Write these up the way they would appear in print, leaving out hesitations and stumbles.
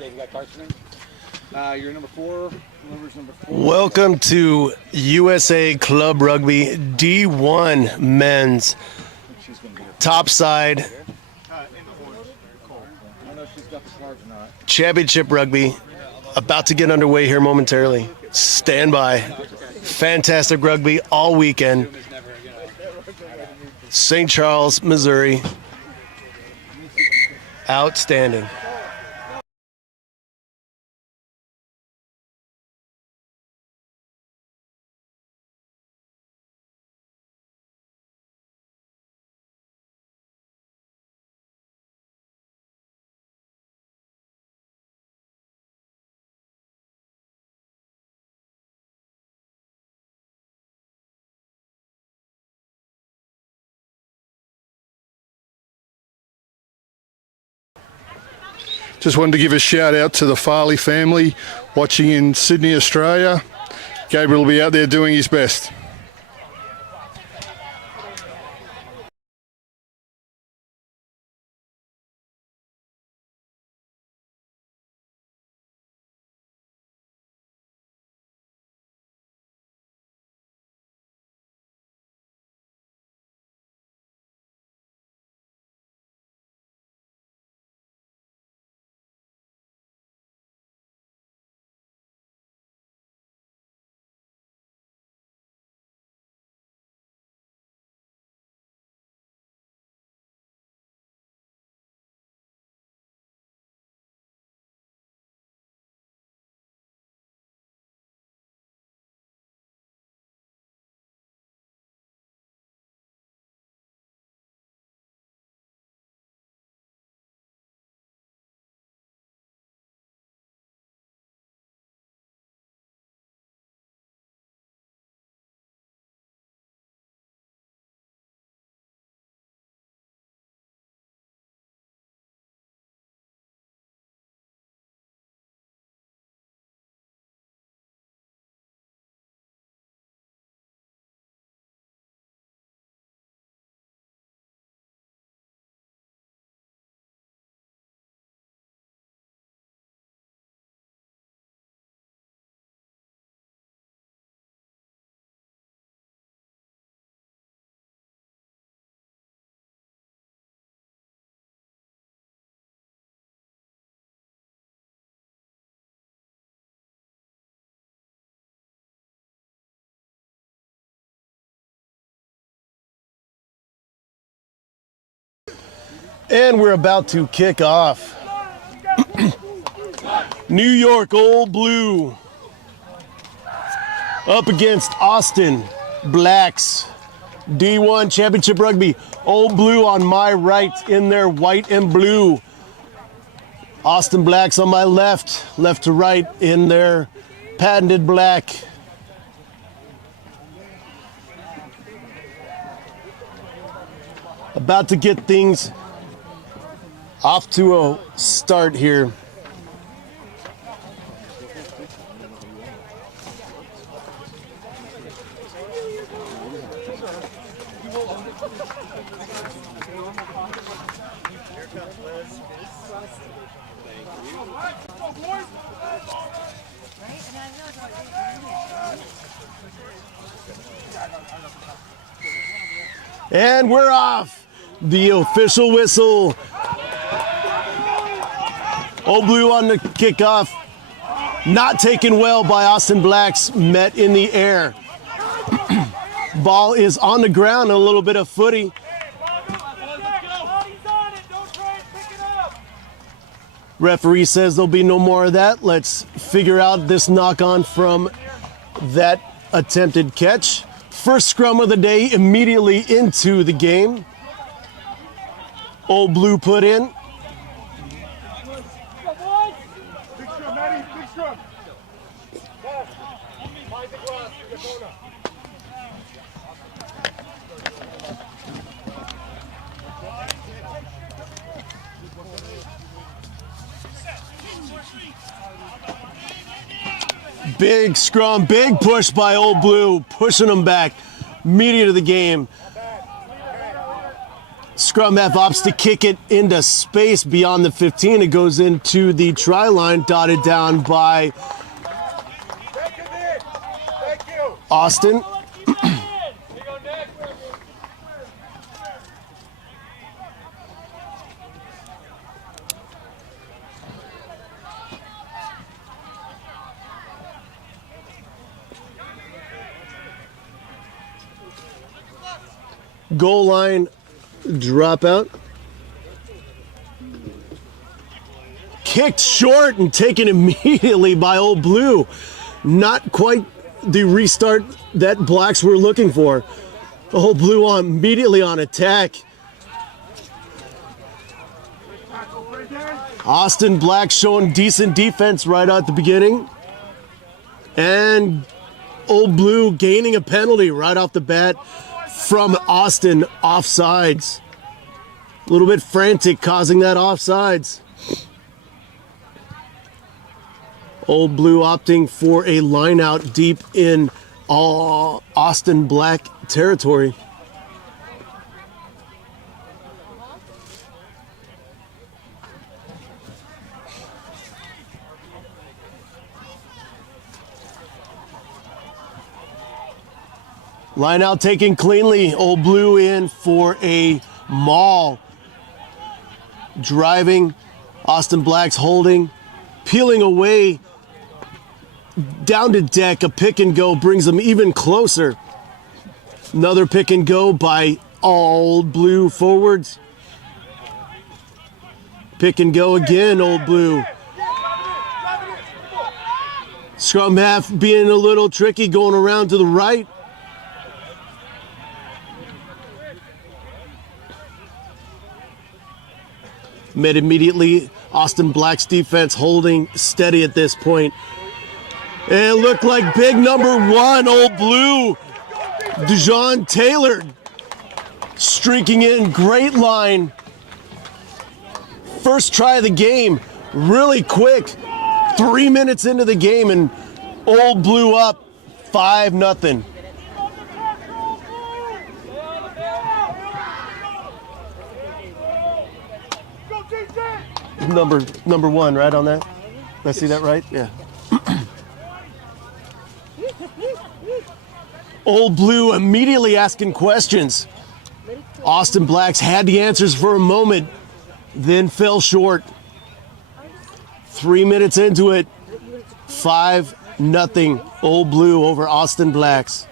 Okay, we got cards for me. You're number 4. Whoever's number 4. Welcome to USA Club Rugby D1 Men's Topside Championship Rugby. About to get underway here momentarily. Stand by. Fantastic rugby all weekend. St. Charles, Missouri. Outstanding. Just wanted to give a shout out to the Farley family watching in Sydney, Australia. Gabriel will be out there doing his best. And we're about to kick off. New York Old Blue up against Austin Blacks. D1 Championship Rugby. Old Blue on my right in their white and blue. Austin Blacks on my left, left to right in their patented black. About to get things off to a start here. And we're off. The official whistle. Old Blue on the kickoff. Not taken well by Austin Blacks. Met in the air. Ball is on the ground. A little bit of footy. Referee says there'll be no more of that. Let's figure out this knock on from that attempted catch. First scrum of the day immediately into the game. Old Blue put in. Big scrum, big push by Old Blue, pushing them back. Media to the game. Scrum half opts to kick it into space beyond the 15. It goes into the try line, dotted down by Austin. Goal line dropout. Kicked short and taken immediately by Old Blue. Not quite the restart that Blacks were looking for. Old Blue immediately on attack. Austin Black showing decent defense right at the beginning. And Old Blue gaining a penalty right off the bat from Austin offsides. A little bit frantic, causing that offsides. Old Blue opting for a line out deep in Austin Black territory. Line out taken cleanly. Old Blue in for a maul. Driving. Austin Black's holding. Peeling away. Down to deck. A pick and go brings them even closer. Another pick and go by Old Blue forwards. Pick and go again, Old Blue. Scrum half being a little tricky, going around to the right. Met immediately. Austin Black's defense holding steady at this point. And it looked like big number one, Old Blue. Dejon Taylor streaking in. Great line. First try of the game. Really quick. 3 minutes into the game and Old Blue up 5-0. Number one, right on that? Did I see that right? Yeah. Old Blue immediately asking questions. Austin Blacks had the answers for a moment, then fell short. 3 minutes into it, 5-0 Old Blue over Austin Blacks.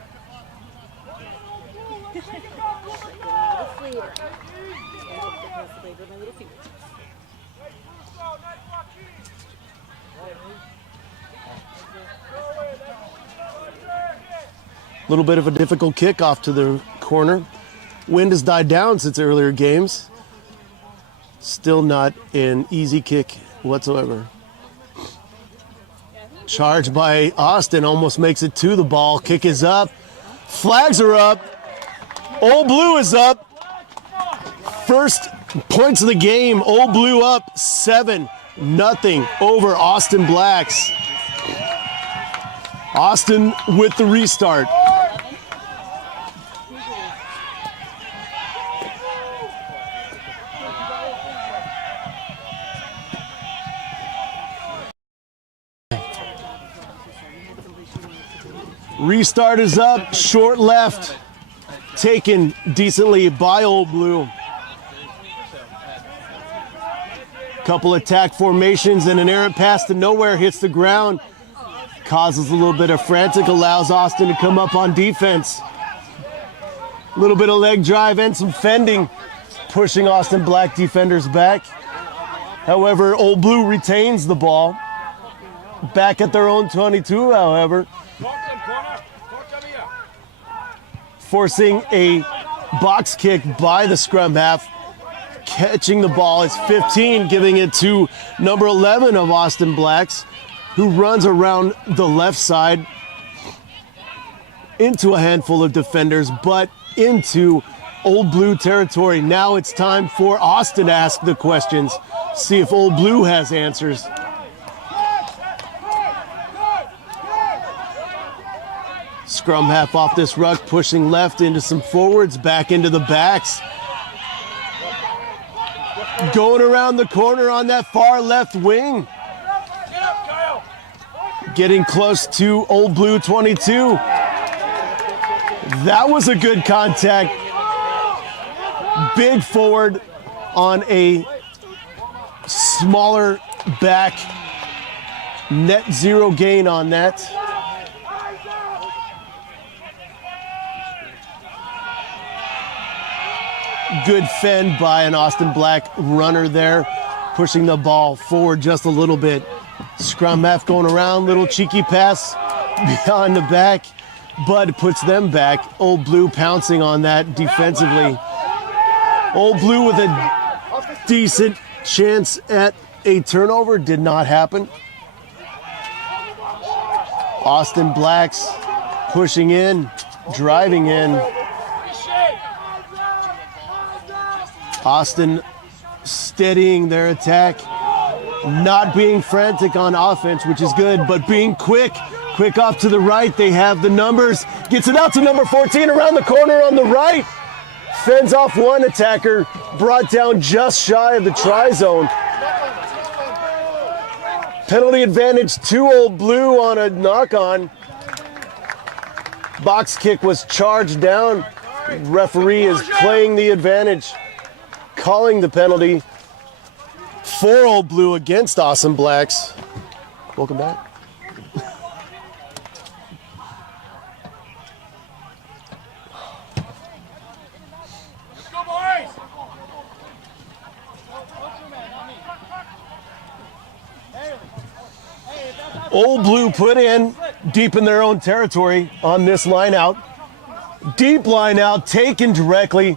A little bit of a difficult kickoff to the corner. Wind has died down since earlier games. Still not an easy kick whatsoever. Charged by Austin, almost makes it to the ball. Kick is up. Flags are up. Old Blue is up. First points of the game. Old Blue up 7-0 over Austin Blacks. Austin with the restart. Restart is up, short left, taken decently by Old Blue. Couple attack formations and an errant pass to nowhere hits the ground. Causes a little bit of frantic, allows Austin to come up on defense. A little bit of leg drive and some fending, pushing Austin Black defenders back. However, Old Blue retains the ball. Back at their own 22, however. Forcing a box kick by the scrum half. Catching the ball is 15, giving it to number 11 of Austin Blacks, who runs around the left side into a handful of defenders, but into Old Blue territory. Now it's time for Austin to ask the questions, see if Old Blue has answers. Scrum half off this ruck, pushing left into some forwards, back into the backs. Going around the corner on that far left wing. Getting close to Old Blue 22. That was a good contact. Big forward on a smaller back. Net zero gain on that. Good fend by an Austin Black runner there, pushing the ball forward just a little bit. Scrum half going around, little cheeky pass behind the back. Bud puts them back. Old Blue pouncing on that defensively. Old Blue with a decent chance at a turnover, did not happen. Austin Blacks pushing in, driving in. Austin steadying their attack, not being frantic on offense, which is good, but being quick off to the right. They have the numbers, gets it out to number 14 around the corner on the right. Fends off one attacker, brought down just shy of the try zone. Penalty advantage to Old Blue on a knock-on. Box kick was charged down. Referee is playing the advantage, calling the penalty for Old Blue against Austin Blacks. Welcome back. Let's go, boys! Old Blue put in deep in their own territory on this line out. Deep line out, taken directly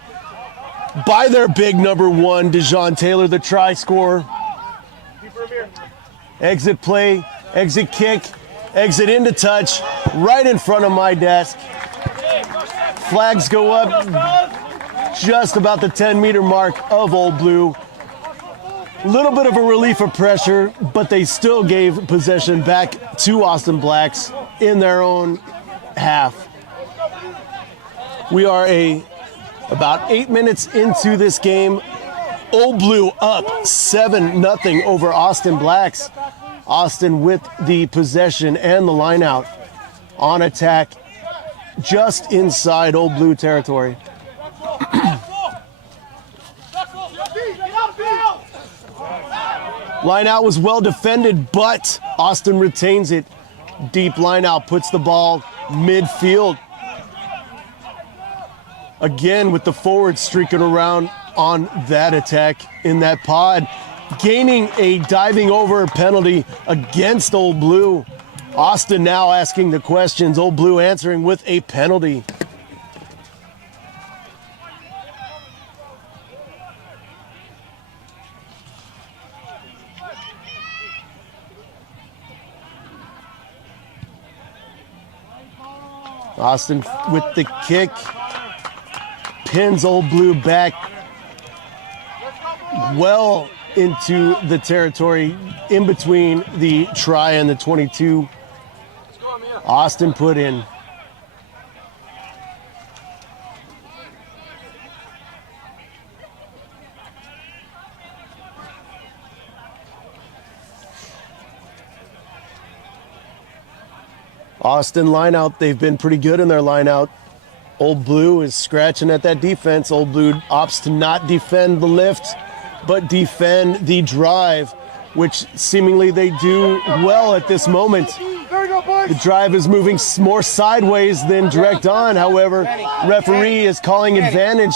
by their big number one, Dejon Taylor, the try scorer. Exit play, exit kick, exit into touch, right in front of my desk. Flags go up just about the 10-meter mark of Old Blue. A little bit of a relief of pressure, but they still gave possession back to Austin Blacks in their own half. We are about 8 minutes into this game. Old Blue up 7-0 over Austin Blacks. Austin with the possession and the line out on attack just inside Old Blue territory. Line out was well defended, but Austin retains it. Deep line out puts the ball midfield. Again with the forward streaking around on that attack in that pod. Gaining a diving over penalty against Old Blue. Austin now asking the questions. Old Blue answering with a penalty. Austin with the kick, pins Old Blue back well into the territory in between the try and the 22. Austin put in. Austin line out, they've been pretty good in their line out. Old Blue is scratching at that defense. Old Blue opts to not defend the lift, but defend the drive, which seemingly they do well at this moment. The drive is moving more sideways than direct on. However, referee is calling advantage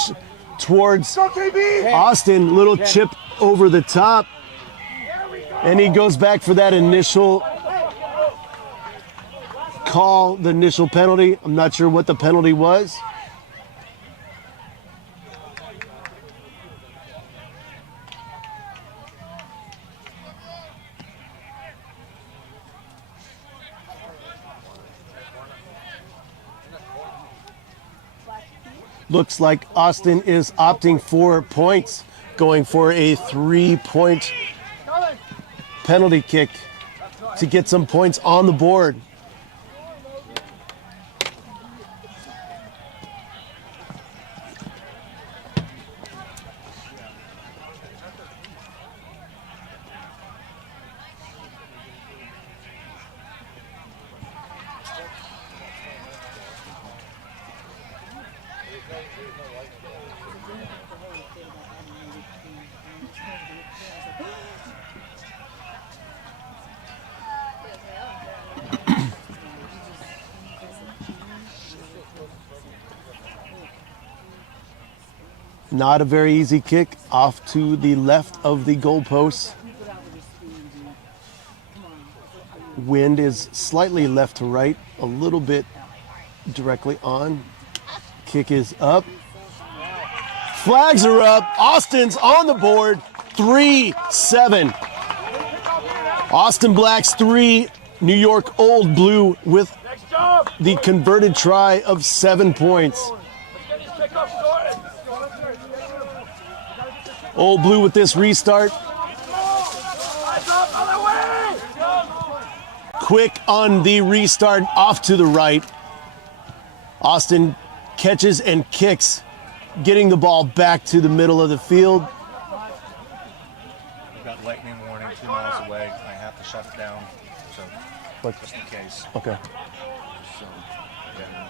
towards Austin. Little chip over the top. And he goes back for that initial call, the initial penalty. I'm not sure what the penalty was. Looks like Austin is opting for points, going for a 3-point penalty kick to get some points on the board. Not a very easy kick off to the left of the goalpost. Wind is slightly left to right, a little bit directly on. Kick is up. Flags are up. Austin's on the board. 3-7. Austin Blacks 3, New York Old Blue with the converted try of 7 points. Old Blue with this restart. Quick on the restart off to the right. Austin catches and kicks, getting the ball back to the middle of the field. We've got lightning warning 2 miles away. I have to shut it down, so just in case. Okay. So, yeah.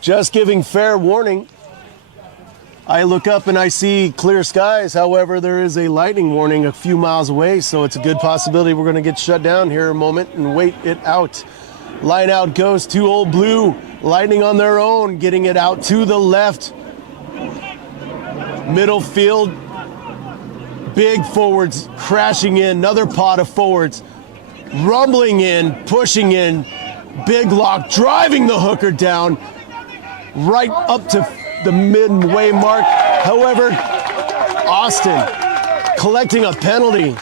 Just giving fair warning. I look up and I see clear skies. However, there is a lightning warning a few miles away, so it's a good possibility we're going to get shut down here a moment and wait it out. Line out goes to Old Blue. Lightning on their own, getting it out to the left. Middle field. Big forwards crashing in. Another pot of forwards. Rumbling in, pushing in. Big lock, driving the hooker down. Right up to the midway mark. However, Austin collecting a penalty.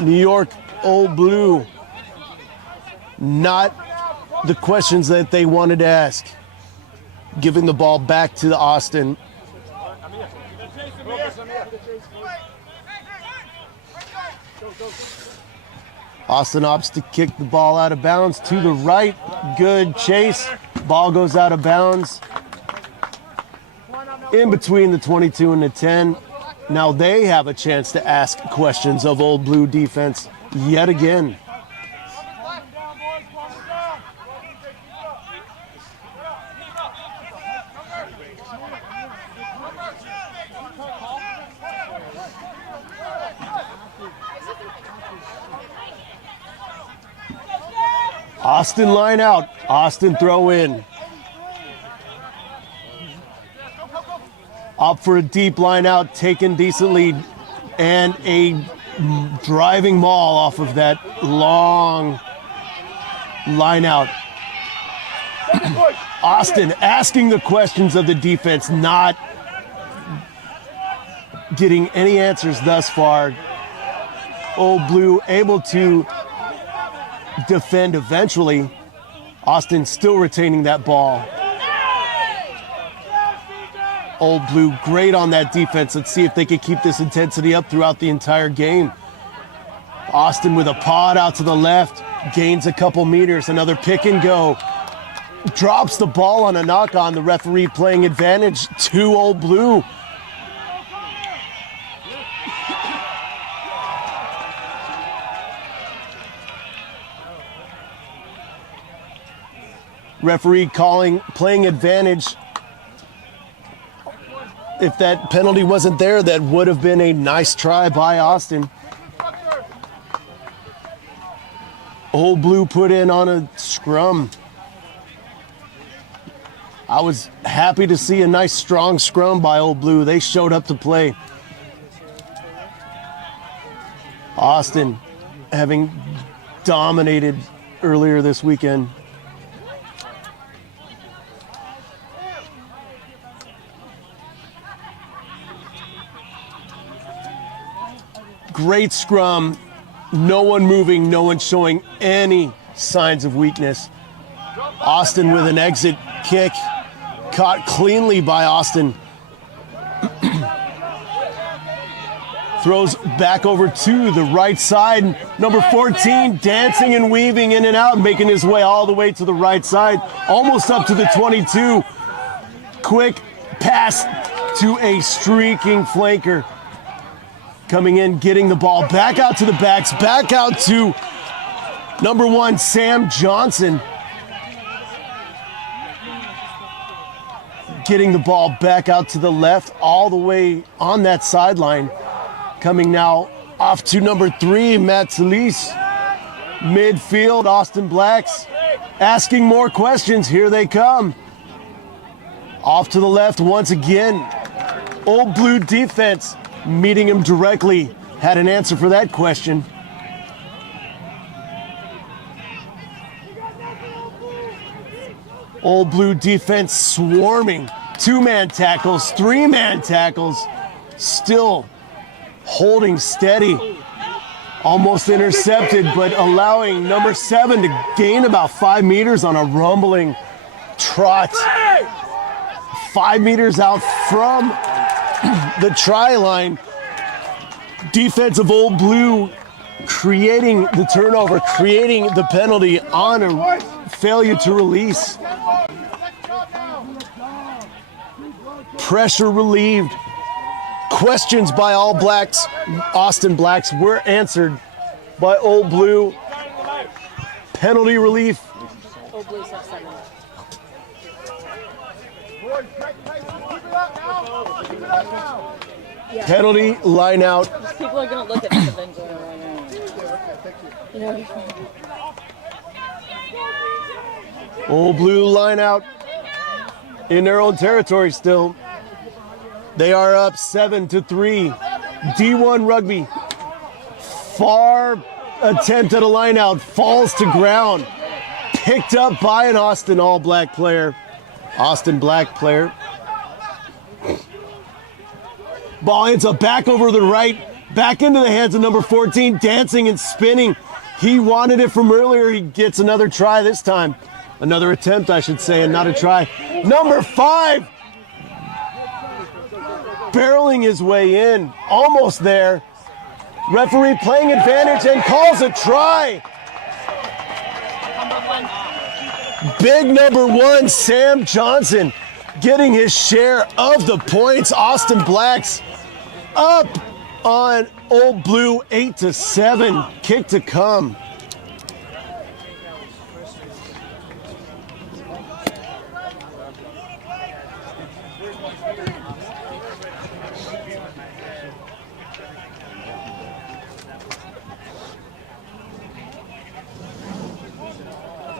New York Old Blue, not the questions that they wanted to ask. Giving the ball back to the Austin. Austin opts to kick the ball out of bounds to the right. Good chase. Ball goes out of bounds. In between the 22 and the 10. Now they have a chance to ask questions of Old Blue defense yet again. Austin line out. Austin throw in. Up for a deep line out, taken decently, and a driving maul off of that long line out. Austin asking the questions of the defense, not getting any answers thus far. Old Blue able to defend eventually. Austin still retaining that ball. Old Blue great on that defense. Let's see if they can keep this intensity up throughout the entire game. Austin with a pod out to the left, gains a couple meters, another pick and go. Drops the ball on a knock on, the referee playing advantage to Old Blue. Referee playing advantage. If that penalty wasn't there, that would have been a nice try by Austin. Old Blue put in on a scrum. I was happy to see a nice strong scrum by Old Blue. They showed up to play. Austin having dominated earlier this weekend. Great scrum, no one moving, no one showing any signs of weakness. Austin with an exit kick, caught cleanly by Austin. Throws back over to the right side. Number 14 dancing and weaving in and out, making his way all the way to the right side, almost up to the 22. Quick pass to a streaking flanker. Coming in, getting the ball back out to the backs, back out to number 1, Sam Johnson. Getting the ball back out to the left, all the way on that sideline. Coming now off to number 3, Matt Solis. Midfield, Austin Blacks asking more questions. Here they come. Off to the left once again. Old Blue defense meeting him directly. Had an answer for that question. Old Blue defense swarming. 2-man tackles, 3-man tackles. Still holding steady. Almost intercepted, but allowing number 7 to gain about 5 meters on a rumbling trot. 5 meters out from the try line. Defensive Old Blue creating the turnover, creating the penalty on a failure to release. Pressure relieved. Questions by All Blacks, Austin Blacks, were answered by Old Blue. Penalty relief. Old Blues have 7. Yeah. Penalty line out. People are going to look at this eventually right now. You know, Old Blue line out in their own territory still. They are up 7-3. D1 Rugby. Far attempt at a line out. Falls to ground. Picked up by an Austin All Black player. Austin Black player. Ball ends up back over the right. Back into the hands of number 14. Dancing and spinning. He wanted it from earlier. He gets another try this time. Another attempt, I should say, and not a try. Number 5. Barreling his way in, almost there. Referee playing advantage and calls a try. Big number 1, Sam Johnson, getting his share of the points. Austin Blacks up on Old Blue 8-7. Kick to come.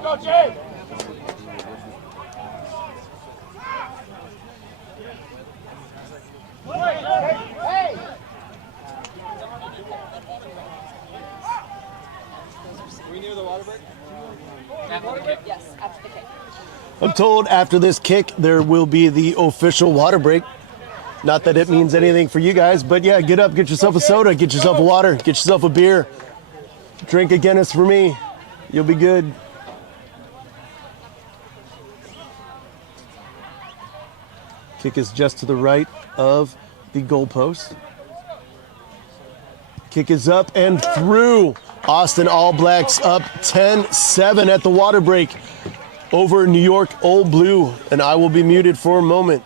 Go, Jay! Hey! yes, after the kick. I'm told after this kick, there will be the official water break. Not that it means anything for you guys, but yeah, get up, get yourself a soda, get yourself a water, get yourself a beer. Drink a Guinness for me. You'll be good. Kick is just to the right of the goalpost. Kick is up and through. Austin All Blacks up 10-7 at the water break over New York Old Blue. And I will be muted for a moment.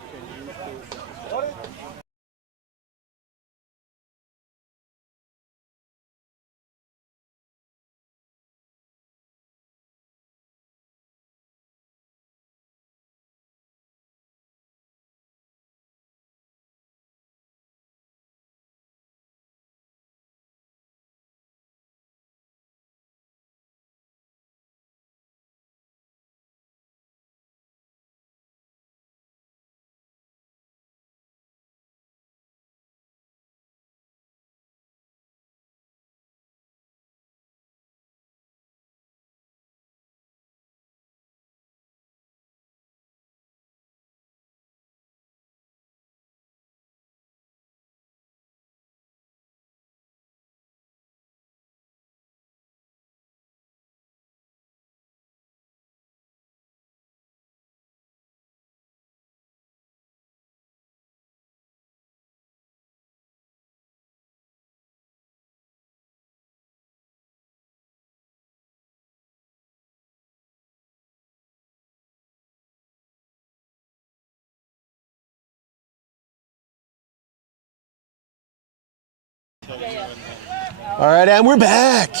All right, and we're back.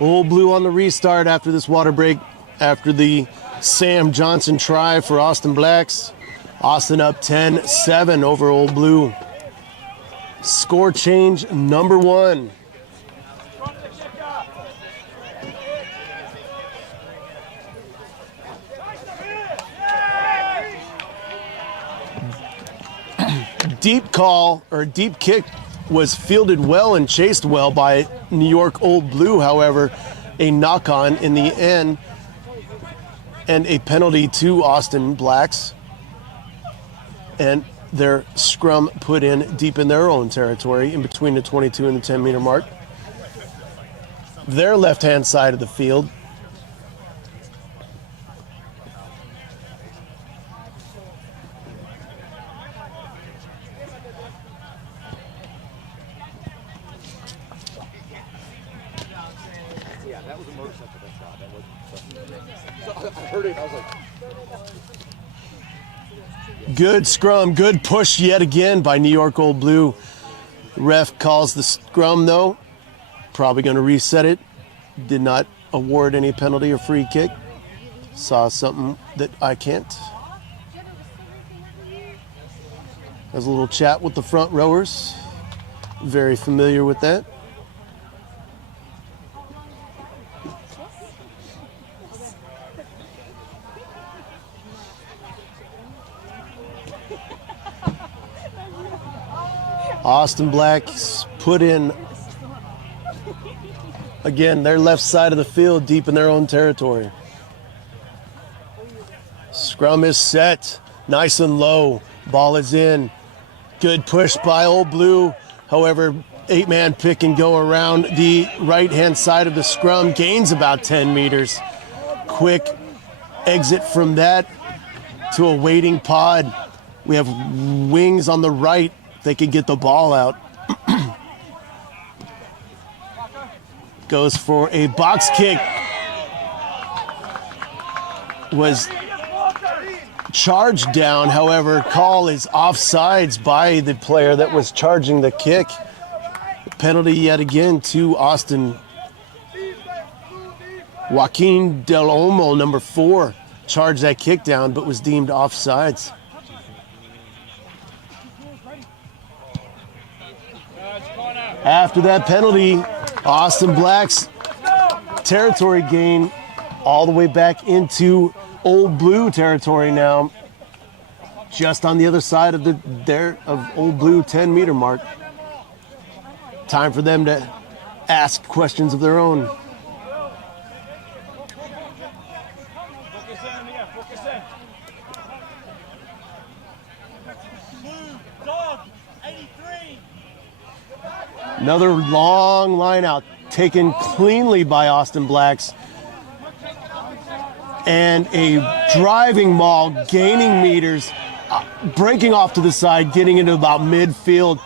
Old Blue on the restart after this water break, after the Sam Johnson try for Austin Blacks. Austin up 10-7 over Old Blue. Score change number 1. deep call or deep kick was fielded well and chased well by New York Old Blue. However, a knock-on in the end and a penalty to Austin Blacks. And their scrum put in deep in their own territory in between the 22 and the 10-meter mark. Their left-hand side of the field. Good scrum, good push yet again by New York Old Blue. Ref calls the scrum though. Probably going to reset it. Did not award any penalty or free kick. Saw something that I can't. Has a little chat with the front rowers. Very familiar with that. Austin Blacks put in, again, their left side of the field deep in their own territory. Scrum is set, nice and low. Ball is in. Good push by Old Blue. However, 8-man pick and go around the right-hand side of the scrum. Gains about 10 meters. Quick exit from that to a waiting pod. We have wings on the right. They can get the ball out. Goes for a box kick. Was charged down. However, call is offsides by the player that was charging the kick. Penalty yet again to Austin. Joaquin Del Olmo, number 4, charged that kick down but was deemed offsides. After that penalty, Austin Blacks territory gain all the way back into Old Blue territory now, just on the other side of Old Blue 10-meter mark. Time for them to ask questions of their own. Another long line out, taken cleanly by Austin Blacks. And a driving maul, gaining meters, breaking off to the side, getting into about midfield.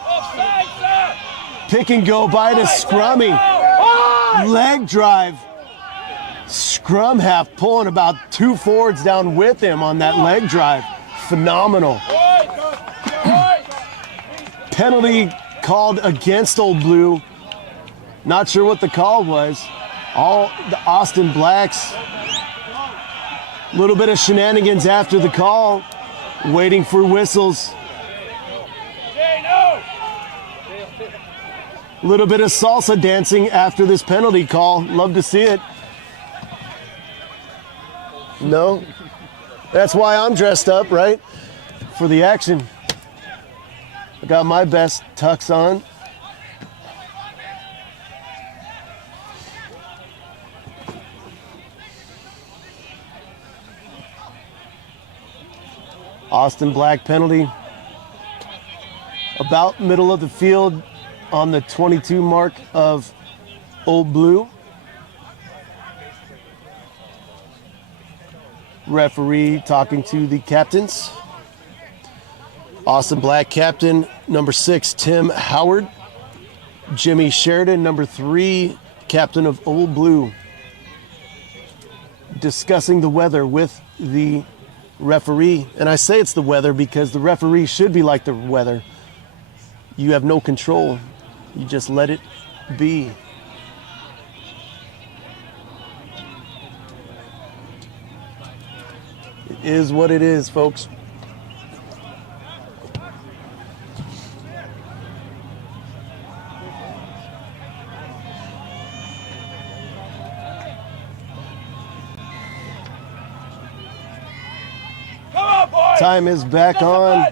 Pick and go by the scrummy. Leg drive. Scrum half pulling about 2 forwards down with him on that leg drive. Phenomenal. Penalty called against Old Blue. Not sure what the call was. All the Austin Blacks. A little bit of shenanigans after the call. Waiting for whistles. A little bit of salsa dancing after this penalty call. Love to see it. No? That's why I'm dressed up, right? For the action. I got my best tux on. Austin Black penalty. About middle of the field on the 22 mark of Old Blue. Referee talking to the captains. Austin Black captain, number 6, Tim Howard. Jimmy Sheridan, number 3, captain of Old Blue. Discussing the weather with the referee. And I say it's the weather because the referee should be like the weather. You have no control. You just let it be. It is what it is, folks. Time is back on.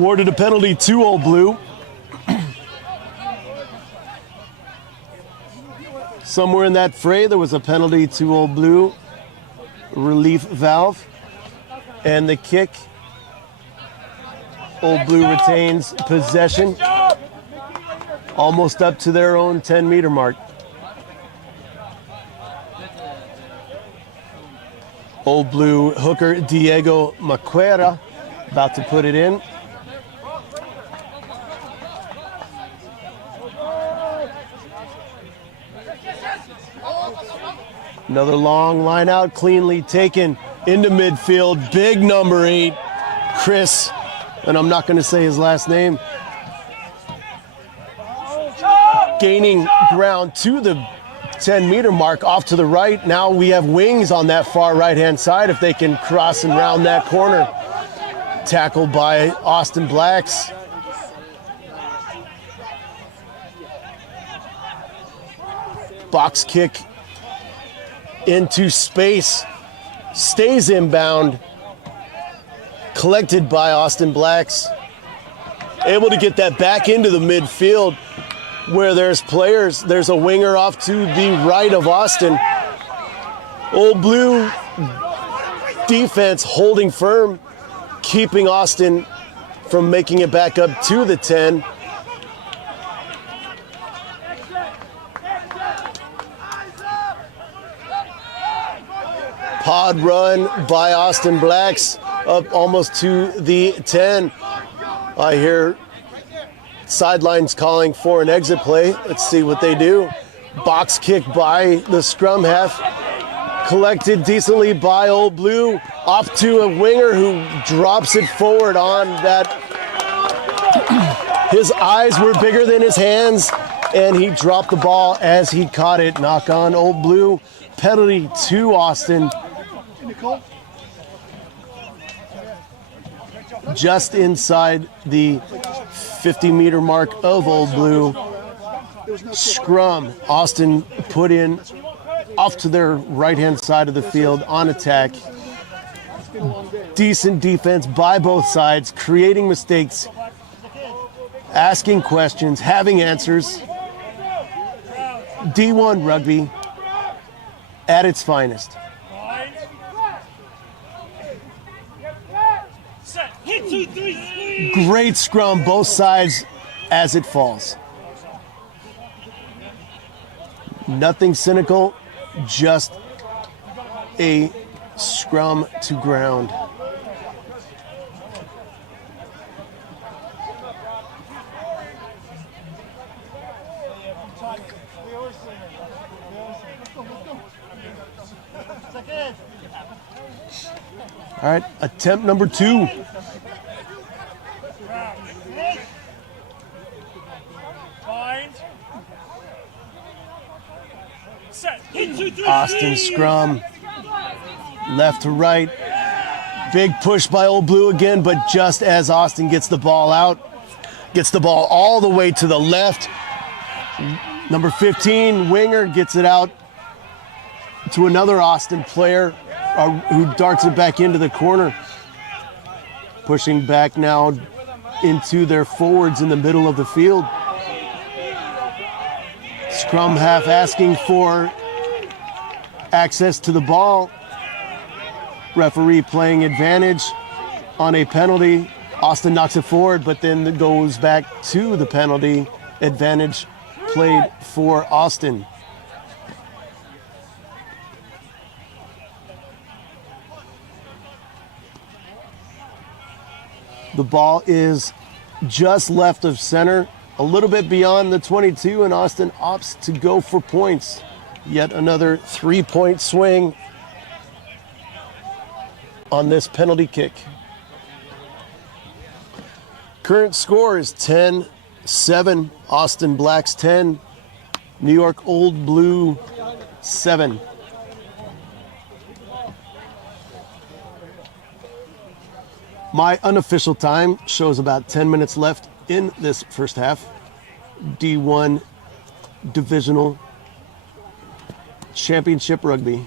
Awarded a penalty to Old Blue. Somewhere in that fray, there was a penalty to Old Blue. Relief valve. And the kick. Old Blue retains possession. Almost up to their own 10-meter mark. Old Blue hooker Diego Maquera about to put it in. Another long line out, cleanly taken into midfield. Big number 8, Chris, and I'm not going to say his last name. Gaining ground to the 10-meter mark off to the right. Now we have wings on that far right-hand side if they can cross and round that corner. Tackled by Austin Blacks. Box kick into space, stays inbound, collected by Austin Blacks. Able to get that back into the midfield where there's players. There's a winger off to the right of Austin. Old Blue defense holding firm, keeping Austin from making it back up to the 10. Pod run by Austin Blacks up almost to the 10. I hear sidelines calling for an exit play. Let's see what they do. Box kick by the scrum half. Collected decently by Old Blue. Off to a winger who drops it forward on that. His eyes were bigger than his hands, and he dropped the ball as he caught it. Knock on Old Blue. Penalty to Austin. Just inside the 50-meter mark of Old Blue. Scrum. Austin put in off to their right-hand side of the field on attack. Decent defense by both sides, creating mistakes, asking questions, having answers. D1 rugby at its finest. Great scrum, both sides as it falls. Nothing cynical, just a scrum to ground. All right, attempt number 2. Austin scrum, left to right. Big push by Old Blue again, but just as Austin gets the ball out, gets the ball all the way to the left. Number 15, winger, gets it out to another Austin player who darts it back into the corner. Pushing back now into their forwards in the middle of the field. Scrum half asking for access to the ball. Referee playing advantage on a penalty. Austin knocks it forward, but then it goes back to the penalty. Advantage played for Austin. The ball is just left of center, a little bit beyond the 22, and Austin opts to go for points. Yet another 3-point swing on this penalty kick. Current score is 10-7. Austin Blacks 10. New York Old Blue 7. My unofficial time shows about 10 minutes left in this first half. D1 Divisional Championship Rugby.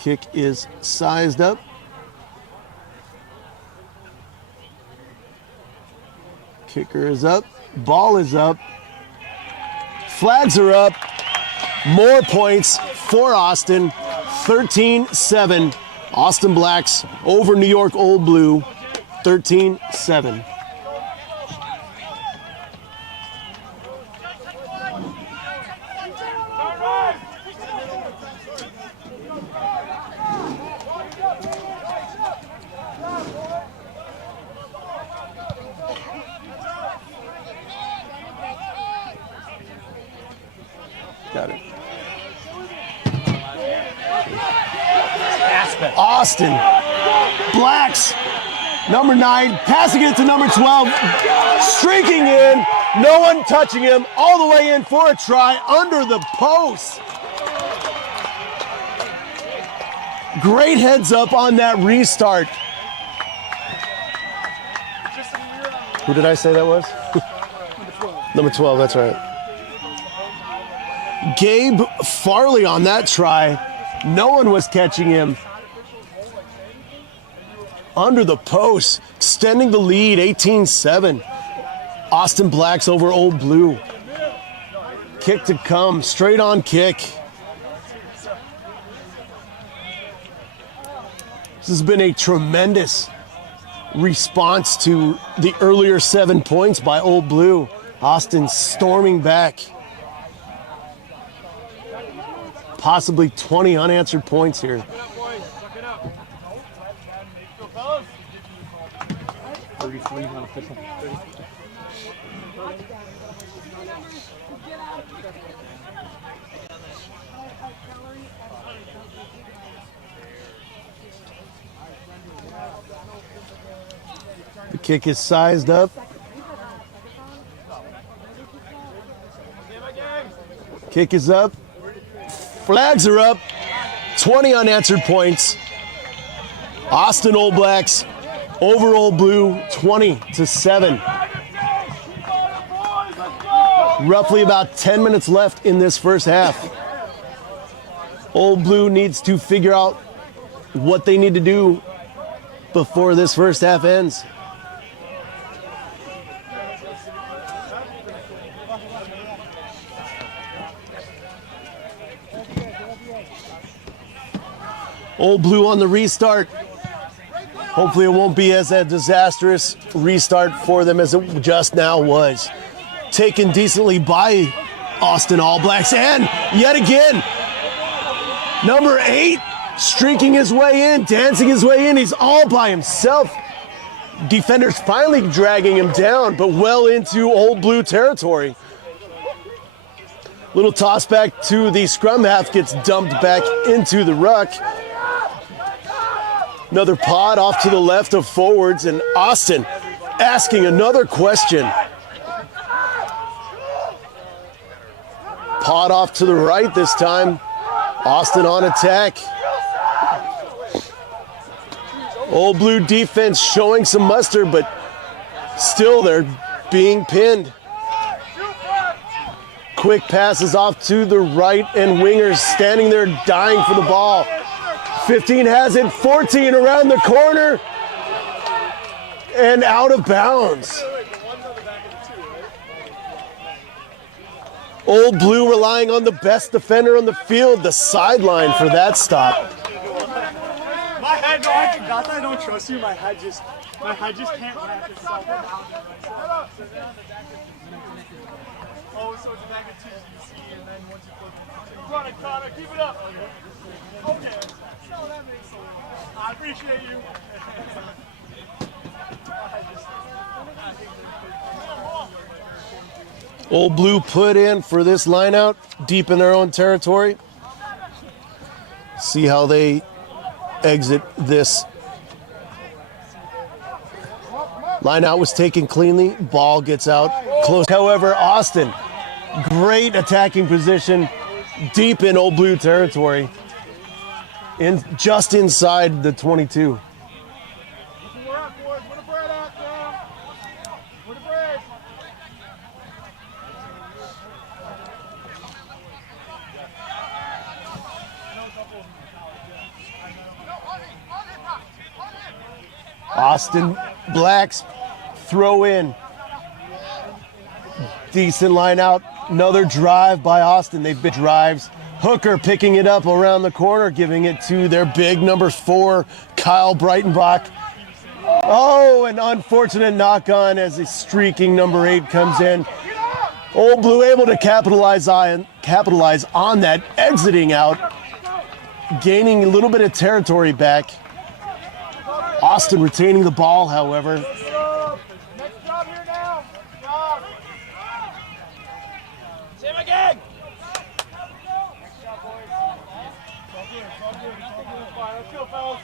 Kick is sized up. Kicker is up. Ball is up. Flags are up. More points for Austin. 13-7. Austin Blacks over New York Old Blue. 13-7. Got it. Austin Blacks, number 9, passing it to number 12, streaking in, no one touching him, all the way in for a try under the post. Great heads up on that restart. Who did I say that was? Number 12, that's right. Gabe Farley on that try. No one was catching him. Under the post, extending the lead, 18-7. Austin Blacks over Old Blue. Kick to come, straight on kick. This has been a tremendous response to the earlier 7 points by Old Blue. Austin storming back. Possibly 20 unanswered points here. The kick is sized up. Kick is up. Flags are up. 20 unanswered points. Austin Old Blacks over Old Blue, 20-7. Roughly about 10 minutes left in this first half. Old Blue needs to figure out what they need to do before this first half ends. Old Blue on the restart. Hopefully it won't be as a disastrous restart for them as it just now was. Taken decently by Austin All Blacks, and yet again, number 8 streaking his way in, dancing his way in. He's all by himself. Defenders finally dragging him down, but well into Old Blue territory. Little toss back to the scrum half, gets dumped back into the ruck. Another pod off to the left of forwards, and Austin asking another question. Pod off to the right this time. Austin on attack. Old Blue defense showing some muster, but still they're being pinned. Quick passes off to the right, and wingers standing there dying for the ball. 15 has it, 14 around the corner, and out of bounds. Old Blue relying on the best defender on the field, the sideline for that stop. My head, not that I don't trust you, my head just can't wrap itself around. Oh, so it's back at 2, you see, and then once you flip it, run it, Connor, keep it up. Okay. No, that makes sense. I appreciate you. Old Blue put in for this line out deep in their own territory. See how they exit this. Line out was taken cleanly. Ball gets out close. However, Austin, great attacking position deep in Old Blue territory. Just inside the 22. Austin Blacks throw in. Decent line out. Another drive by Austin. They've been drives. Hooker picking it up around the corner, giving it to their big number 4, Kyle Breitenbach. Oh, an unfortunate knock on as a streaking number 8 comes in. Old Blue able to capitalize on that, exiting out, gaining a little bit of territory back. Austin retaining the ball, however. Next job here now. Job. Same again. Next job, boys. It's all good. Let's go, fellas.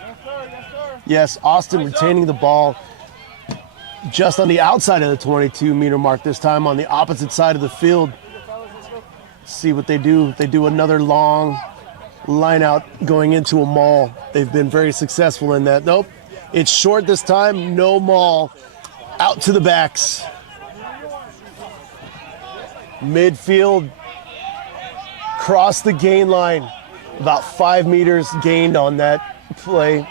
Yes, sir. Yes, sir. Yes, Austin retaining the ball just on the outside of the 22-meter mark this time, on the opposite side of the field. See what they do. They do another long line out going into a maul. They've been very successful in that. Nope, it's short this time. No maul. Out to the backs. Midfield. Cross the gain line. About 5 meters gained on that play.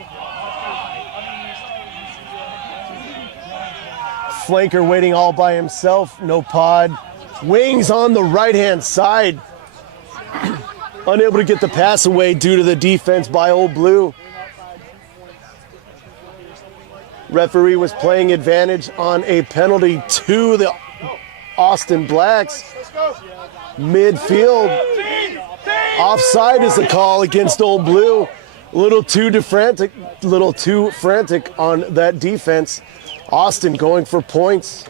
Flanker waiting all by himself. No pod. Wings on the right-hand side. Unable to get the pass away due to the defense by Old Blue. Referee was playing advantage on a penalty to the Austin Blacks. Midfield. Offside is the call against Old Blue. A little too frantic on that defense. Austin going for points.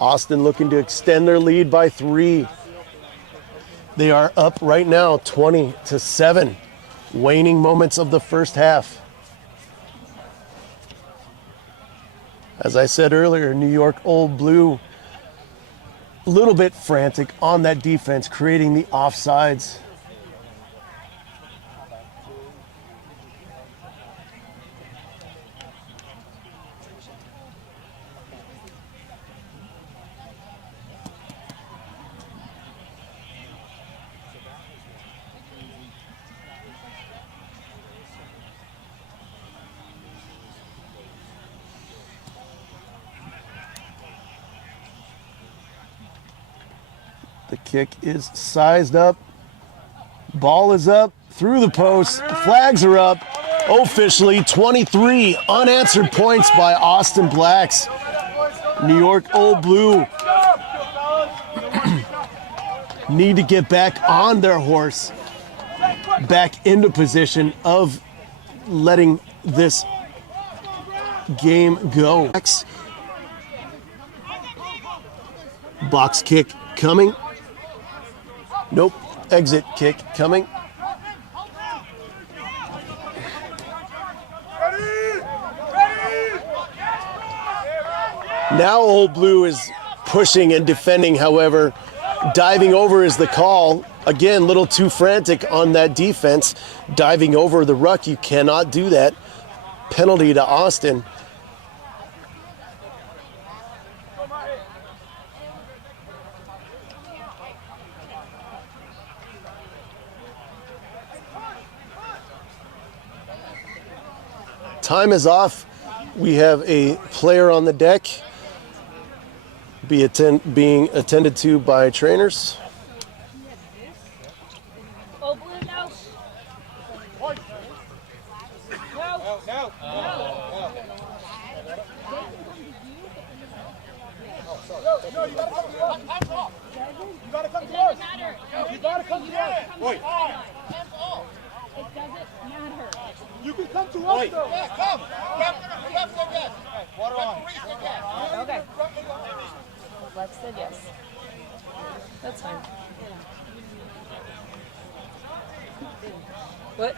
Austin looking to extend their lead by 3. They are up right now 20-7. Waning moments of the first half. As I said earlier, New York Old Blue a little bit frantic on that defense, creating the offsides. The kick is sized up. Ball is up through the post. Flags are up. Officially 23 unanswered points by Austin Blacks. New York Old Blue need to get back on their horse, back into position of letting this game go. Box kick coming. Nope. Exit kick coming. Now Old Blue is pushing and defending, however. Diving over is the call. Again, a little too frantic on that defense. Diving over the ruck, you cannot do that. Penalty to Austin. Time is off. We have a player on the deck being attended to by trainers. Oh, Blue, no. No. No, you gotta come to us. You gotta come to us. You gotta come to us. It doesn't matter. You can come to us, though. Yeah, come. Water on. Okay. Lex said yes. That's fine. What?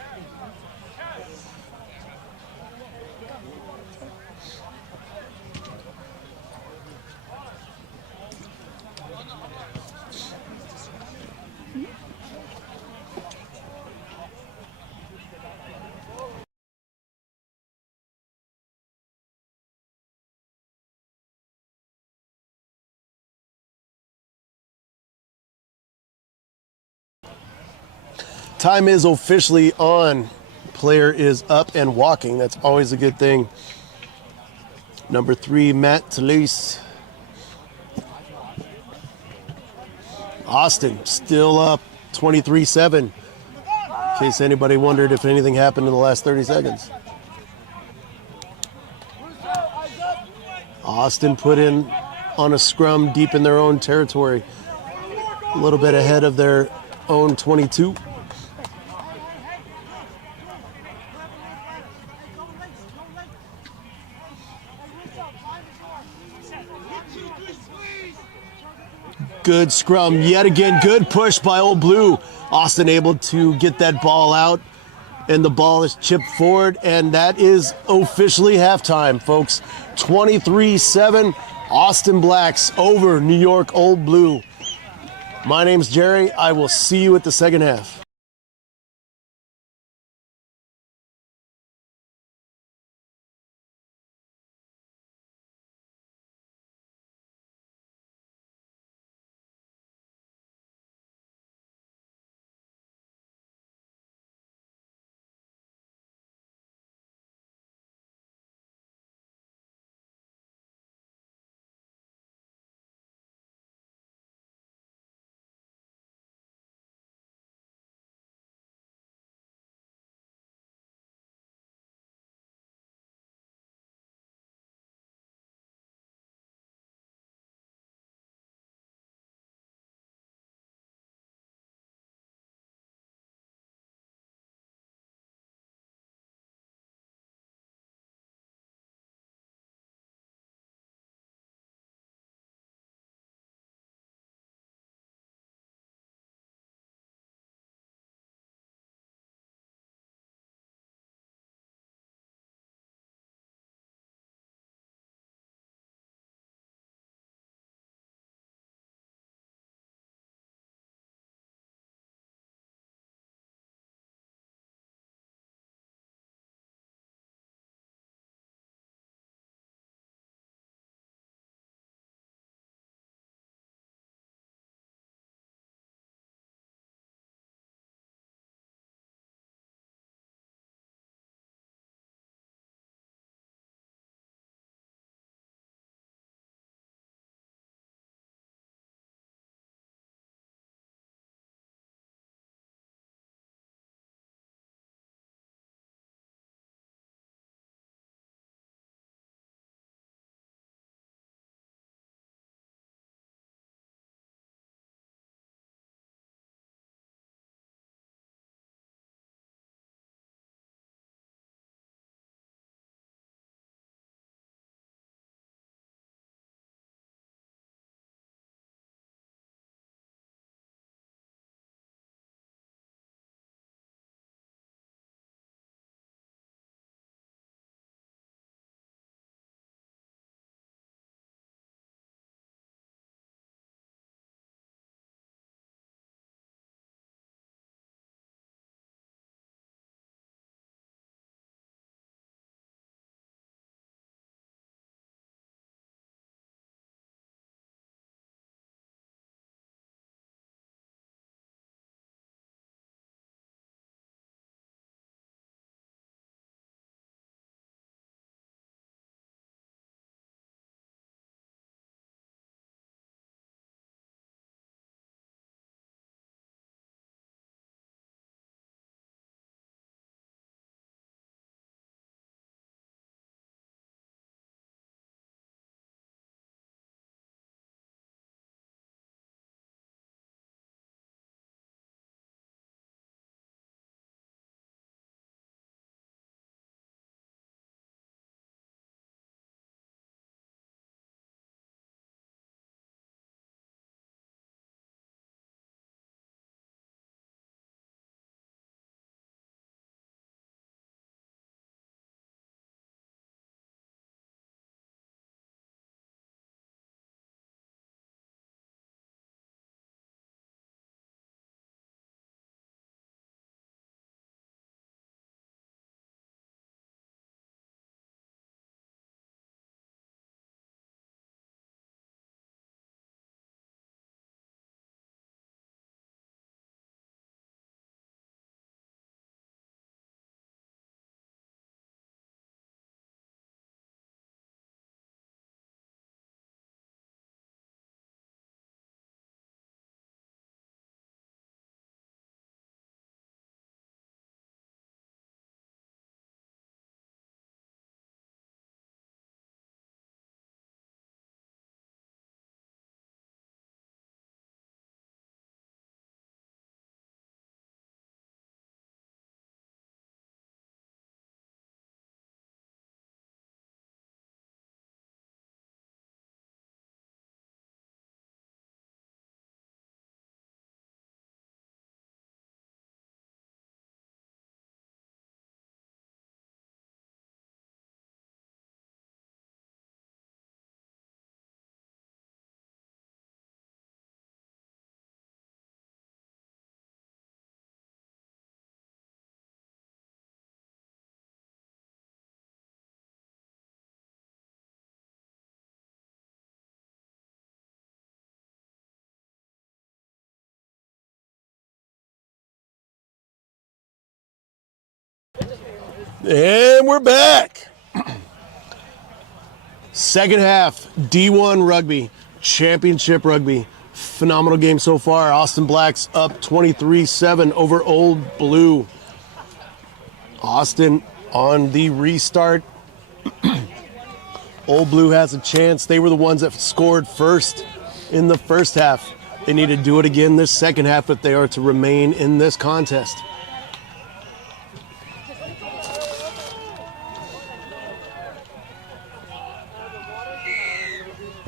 Time is officially on. Player is up and walking. That's always a good thing. Number 3, Matt Toulouse. Austin still up 23-7. In case anybody wondered if anything happened in the last 30 seconds. Austin put in on a scrum deep in their own territory. A little bit ahead of their own 22. Good scrum yet again. Good push by Old Blue. Austin able to get that ball out, and the ball is chipped forward, and that is officially halftime, folks. 23-7, Austin Blacks over New York Old Blue. My name's Jerry. I will see you at the second half. And we're back. Second half, D1 rugby, championship rugby. Phenomenal game so far. Austin Blacks up 23-7 over Old Blue. Austin on the restart. Old Blue has a chance. They were the ones that scored first in the first half. They need to do it again this second half if they are to remain in this contest.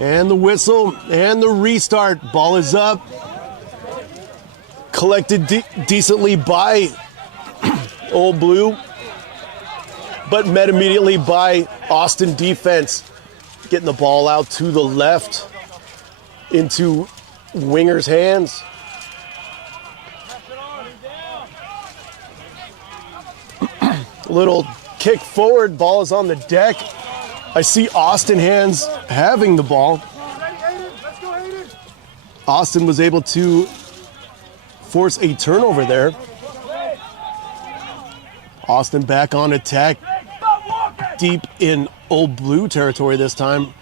And the whistle and the restart. Ball is up. Collected decently by Old Blue, but met immediately by Austin defense. Getting the ball out to the left into Winger's hands. Little kick forward, ball is on the deck. I see Austin hands having the ball. Austin was able to force a turnover there. Austin back on attack, deep in Old Blue territory this time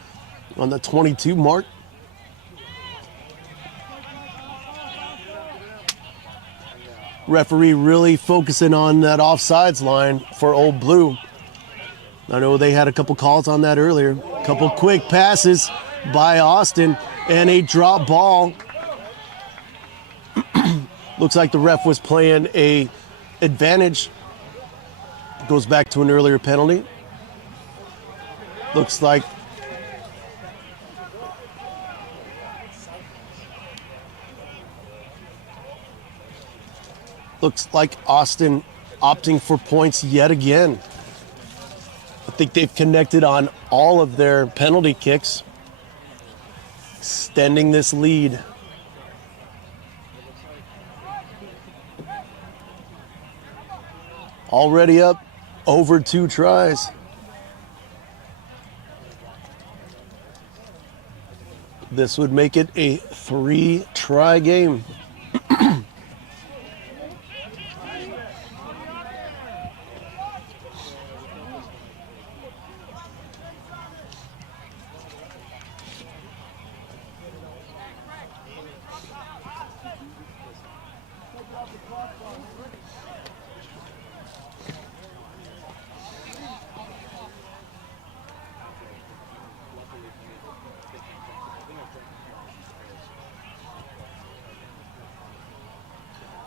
on the 22 mark. Referee really focusing on that offsides line for Old Blue. I know they had a couple calls on that earlier. A couple quick passes by Austin and a drop ball. Looks like the ref was playing a advantage. Goes back to an earlier penalty. Looks like Austin opting for points yet again. I think they've connected on all of their penalty kicks, extending this lead. Already up over 2 tries. This would make it a 3-try game.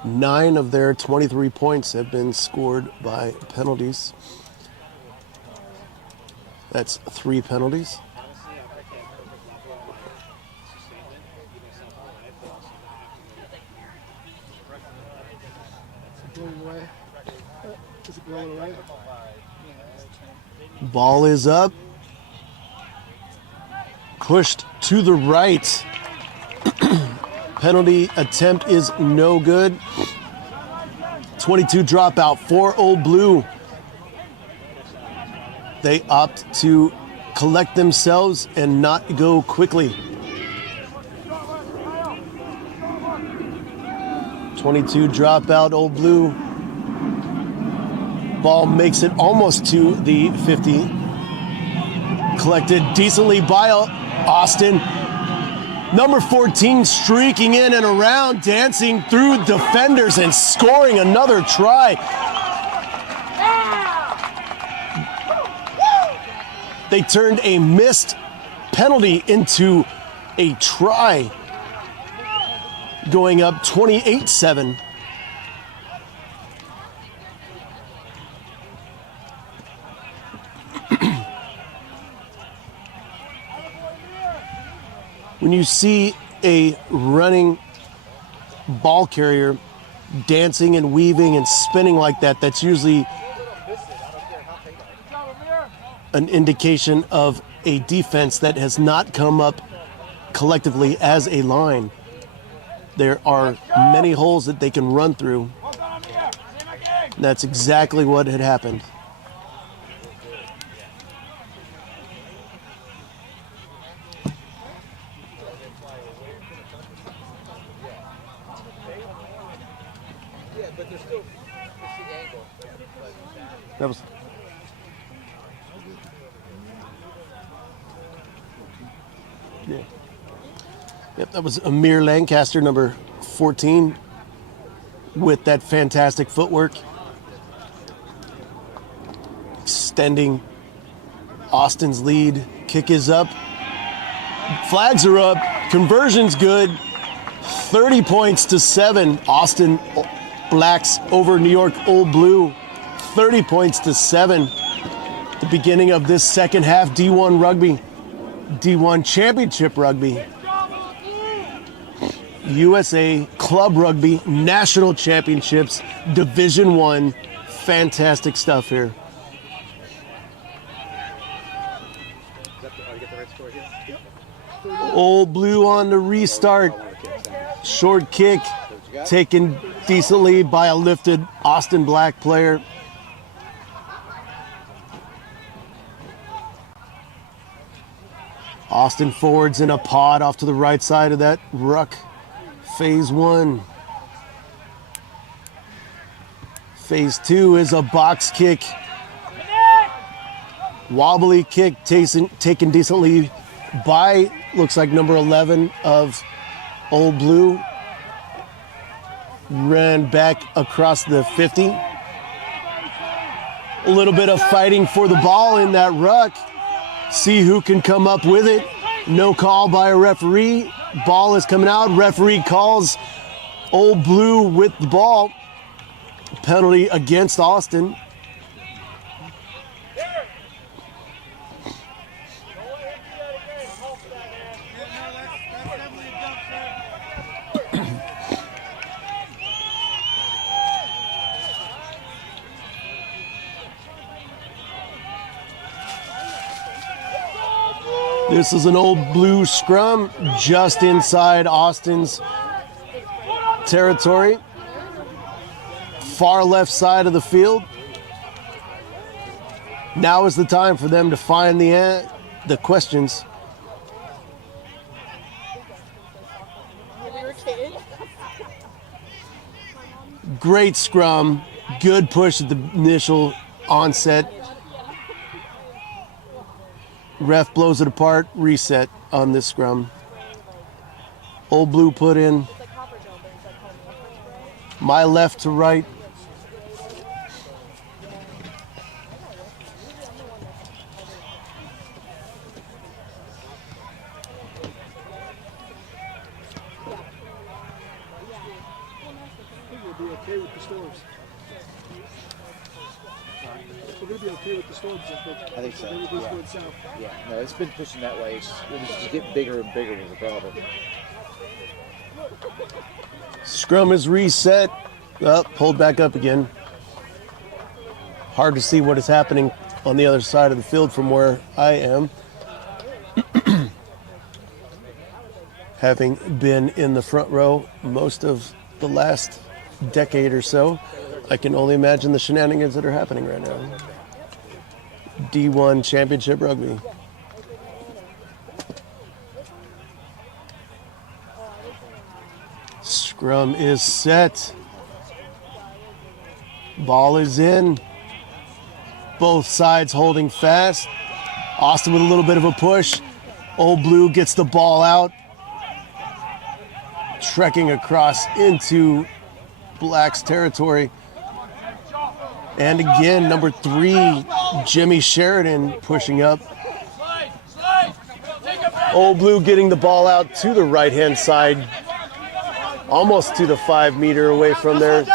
Nine of their 23 points have been scored by penalties. That's 3 penalties. Ball is up. Pushed to the right. Penalty attempt is no good. 22 dropout for Old Blue. They opt to collect themselves and not go quickly. 22 dropout, Old Blue. Ball makes it almost to the 50. Collected decently by Austin. Number 14 streaking in and around, dancing through defenders and scoring another try. They turned a missed penalty into a try, going up 28-7. When you see a running ball carrier dancing and weaving and spinning like that, that's usually an indication of a defense that has not come up collectively as a line. There are many holes that they can run through. And that's exactly what had happened. Yep, that was Amir Lancaster, number 14, with that fantastic footwork. Extending Austin's lead. Kick is up. Flags are up. Conversion's good. 30 points to 7. Austin Blacks over New York Old Blue. 30 points to 7. The beginning of this second half D1 rugby. D1 Championship Rugby. USA Club Rugby National Championships Division 1. Fantastic stuff here. Old Blue on the restart. Short kick taken decently by a lifted Austin Black player. Austin forwards in a pod off to the right side of that ruck. Phase 1. Phase 2 is a box kick. Wobbly kick taken decently by, looks like number 11 of Old Blue. Ran back across the 50. A little bit of fighting for the ball in that ruck. See who can come up with it. No call by a referee. Ball is coming out. Referee calls Old Blue with the ball. Penalty against Austin. This is an Old Blue scrum just inside Austin's territory. Far left side of the field. Now is the time for them to find the questions. Great scrum. Good push at the initial onset. Ref blows it apart, reset on this scrum. Old Blue put in. My left to right. We'll be okay with the storms. We're going to be okay with the storms. I think so. Everything's Yeah. going south. Yeah, no, it's been pushing that way. It was just getting bigger and bigger was the problem. Scrum is reset. Pulled back up again. Hard to see what is happening on the other side of the field from where I am. Having been in the front row most of the last decade or so, I can only imagine the shenanigans that are happening right now. D1 Championship Rugby. Scrum is set. Ball is in. Both sides holding fast. Austin with a little bit of a push. Old Blue gets the ball out. Trekking across into Black's territory. And again, number 3, Jimmy Sheridan pushing up. Old Blue getting the ball out to the right-hand side. Almost to the 5 meter away from there.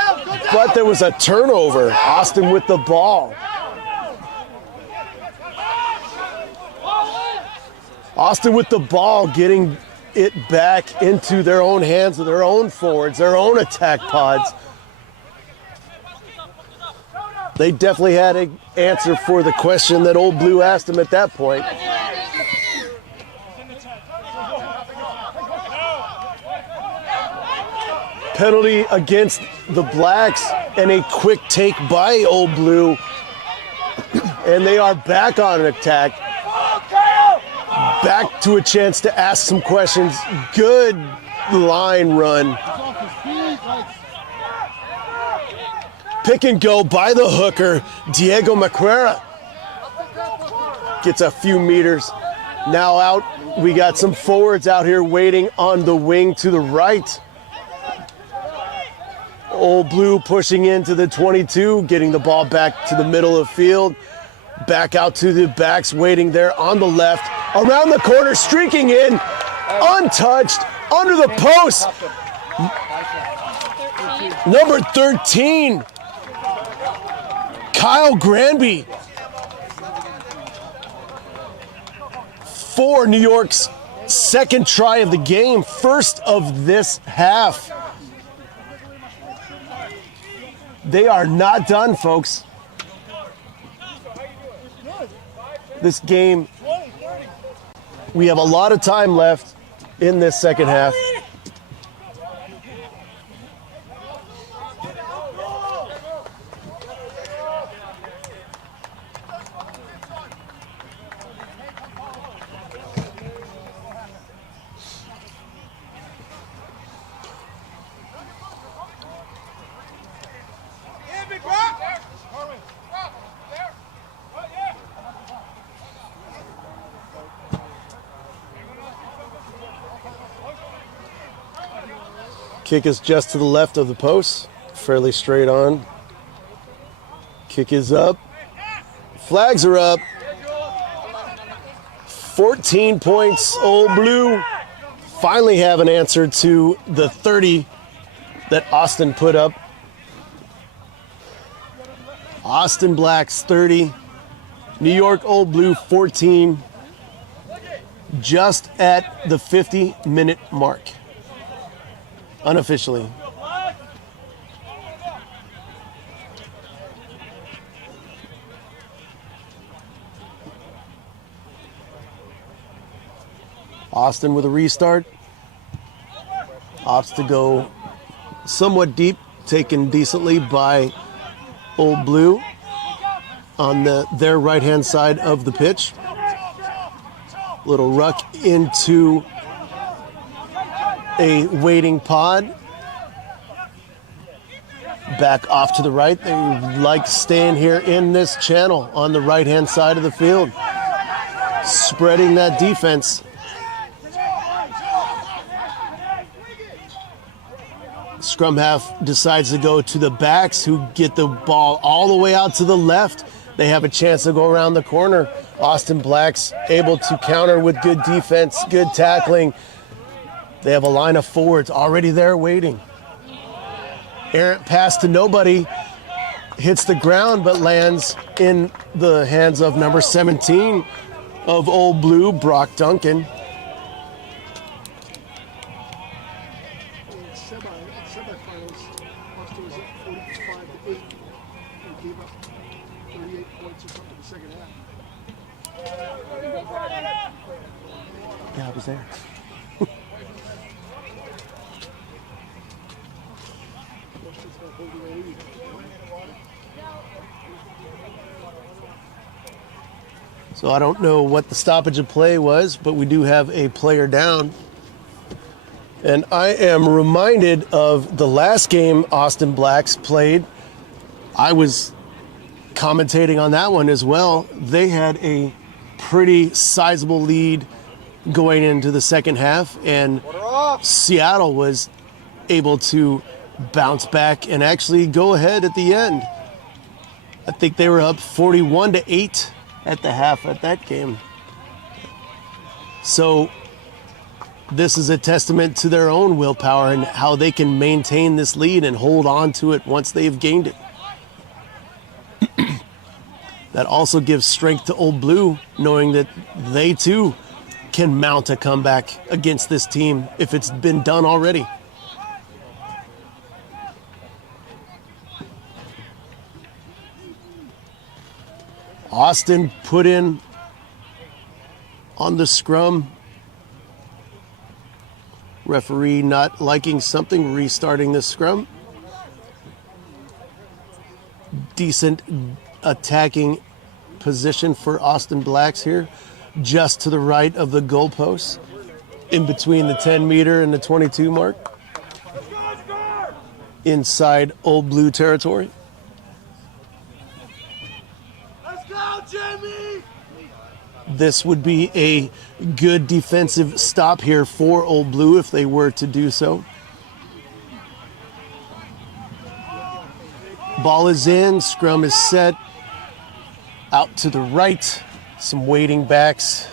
But there was a turnover. Austin with the ball. Austin with the ball, getting it back into their own hands with their own forwards, their own attack pods. They definitely had an answer for the question that Old Blue asked them at that point. Penalty against the Blacks and a quick take by Old Blue. And they are back on an attack. Back to a chance to ask some questions. Good line run. Pick and go by the hooker, Diego Maquera. Gets a few meters. Now out We got some forwards out here waiting on the wing to the right. Old Blue pushing into the 22, getting the ball back to the middle of the field. Back out to the backs, waiting there on the left. Around the corner, streaking in, untouched, under the post. Number 13, Kyle Granby. For New York's second try of the game, first of this half. They are not done, folks. This game, we have a lot of time left in this second half. Kick is just to the left of the post, fairly straight on. Kick is up. Flags are up. 14 points, Old Blue. Finally have an answer to the 30 that Austin put up. Austin Blacks 30, New York Old Blue 14, just at the 50-minute mark. Unofficially. Austin with a restart. Opts to go somewhat deep, taken decently by Old Blue on their right-hand side of the pitch. Little ruck into a waiting pod. Back off to the right. They like staying here in this channel on the right-hand side of the field. Spreading that defense. Scrum half decides to go to the backs, who get the ball all the way out to the left. They have a chance to go around the corner. Austin Blacks able to counter with good defense, good tackling. They have a line of forwards already there waiting. Errant pass to nobody. Hits the ground but lands in the hands of number 17 of Old Blue, Brock Duncan. Semifinals, Austin was at 45-8 and gave up 38 points or something in the second half. Yeah, I was there. So I don't know what the stoppage of play was, but we do have a player down. And I am reminded of the last game Austin Blacks played. I was commentating on that one as well. They had a pretty sizable lead going into the second half, and Seattle was able to bounce back and actually go ahead at the end. I think they were up 41-8 at the half at that game. So this is a testament to their own willpower and how they can maintain this lead and hold on to it once they've gained it. That also gives strength to Old Blue, knowing that they too can mount a comeback against this team if it's been done already. Austin put in on the scrum. Referee not liking something, restarting the scrum. Decent attacking position for Austin Blacks here, just to the right of the goalpost, in between the 10-meter and the 22 mark, inside Old Blue territory. Let's go, Jamie! This would be a good defensive stop here for Old Blue if they were to do so. Ball is in, scrum is set. Out to the right, some waiting backs.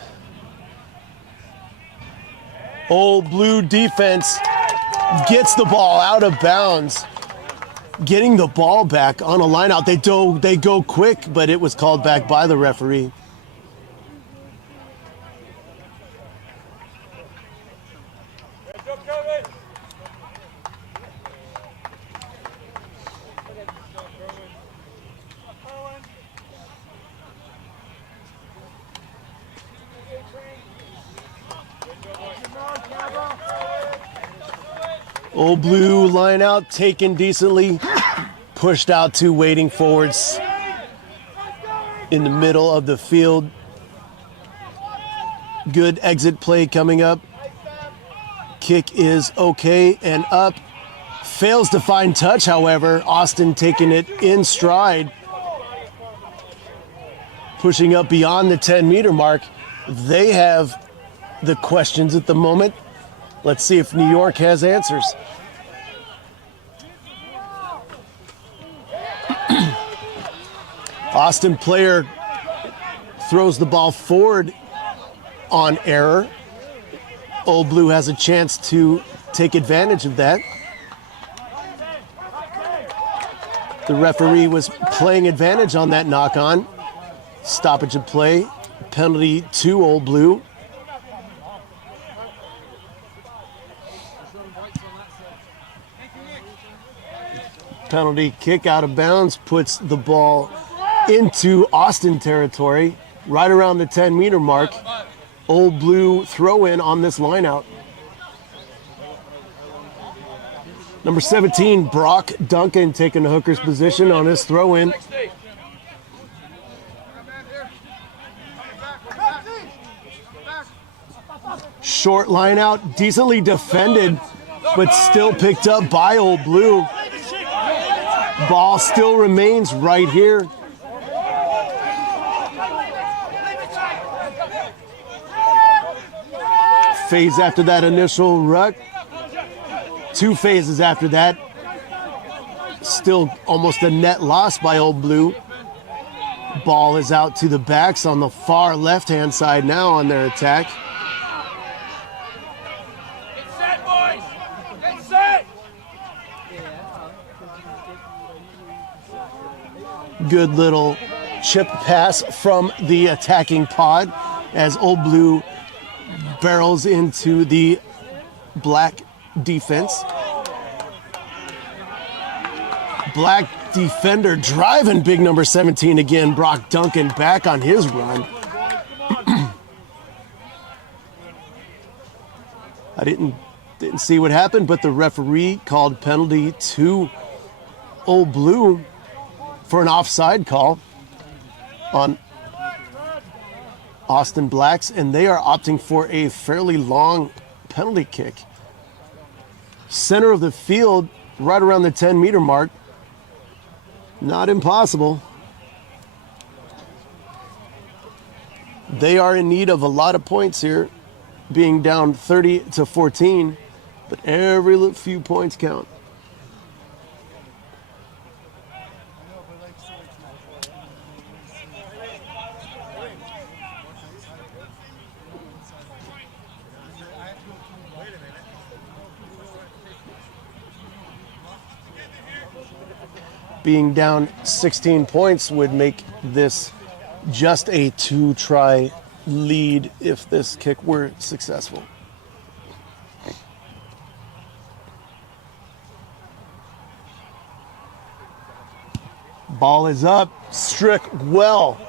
Old Blue defense gets the ball out of bounds. Getting the ball back on a line out. They go quick, but it was called back by the referee. Old Blue line out, taken decently, pushed out to waiting forwards in the middle of the field. Good exit play coming up. Kick is okay and up. Fails to find touch, however. Austin taking it in stride. Pushing up beyond the 10-meter mark. They have the questions at the moment. Let's see if New York has answers. Austin player throws the ball forward on error. Old Blue has a chance to take advantage of that. The referee was playing advantage on that knock-on. Stoppage of play, penalty to Old Blue. Penalty kick out of bounds puts the ball into Austin territory, right around the 10-meter mark. Old Blue throw in on this line out. Number 17, Brock Duncan taking the hooker's position on his throw in. Short line out, decently defended, but still picked up by Old Blue. Ball still remains right here. Phase after that initial ruck. 2 phases after that. Still almost a net loss by Old Blue. Ball is out to the backs on the far left-hand side now on their attack. Get set, boys! Get set! Good little chip pass from the attacking pod as Old Blue barrels into the black defense. Black defender driving big number 17 again. Brock Duncan back on his run. I didn't see what happened, but the referee called penalty to Old Blue for an offside call on Austin Blacks, and they are opting for a fairly long penalty kick. Center of the field, right around the 10-meter mark. Not impossible. They are in need of a lot of points here, being down 30-14, but every few points count. Being down 16 points would make this just a 2-try lead if this kick were successful. Ball is up, struck well.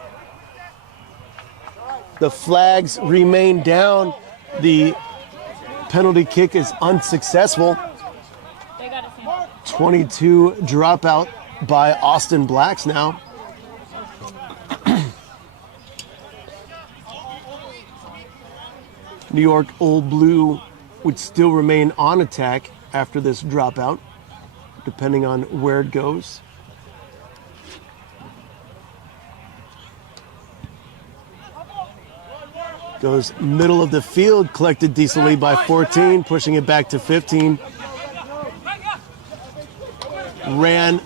The flags remain down. The penalty kick is unsuccessful. 22 dropout by Austin Blacks now. New York Old Blue would still remain on attack after this dropout, depending on where it goes. Goes middle of the field, collected decently by 14, pushing it back to 15. Ran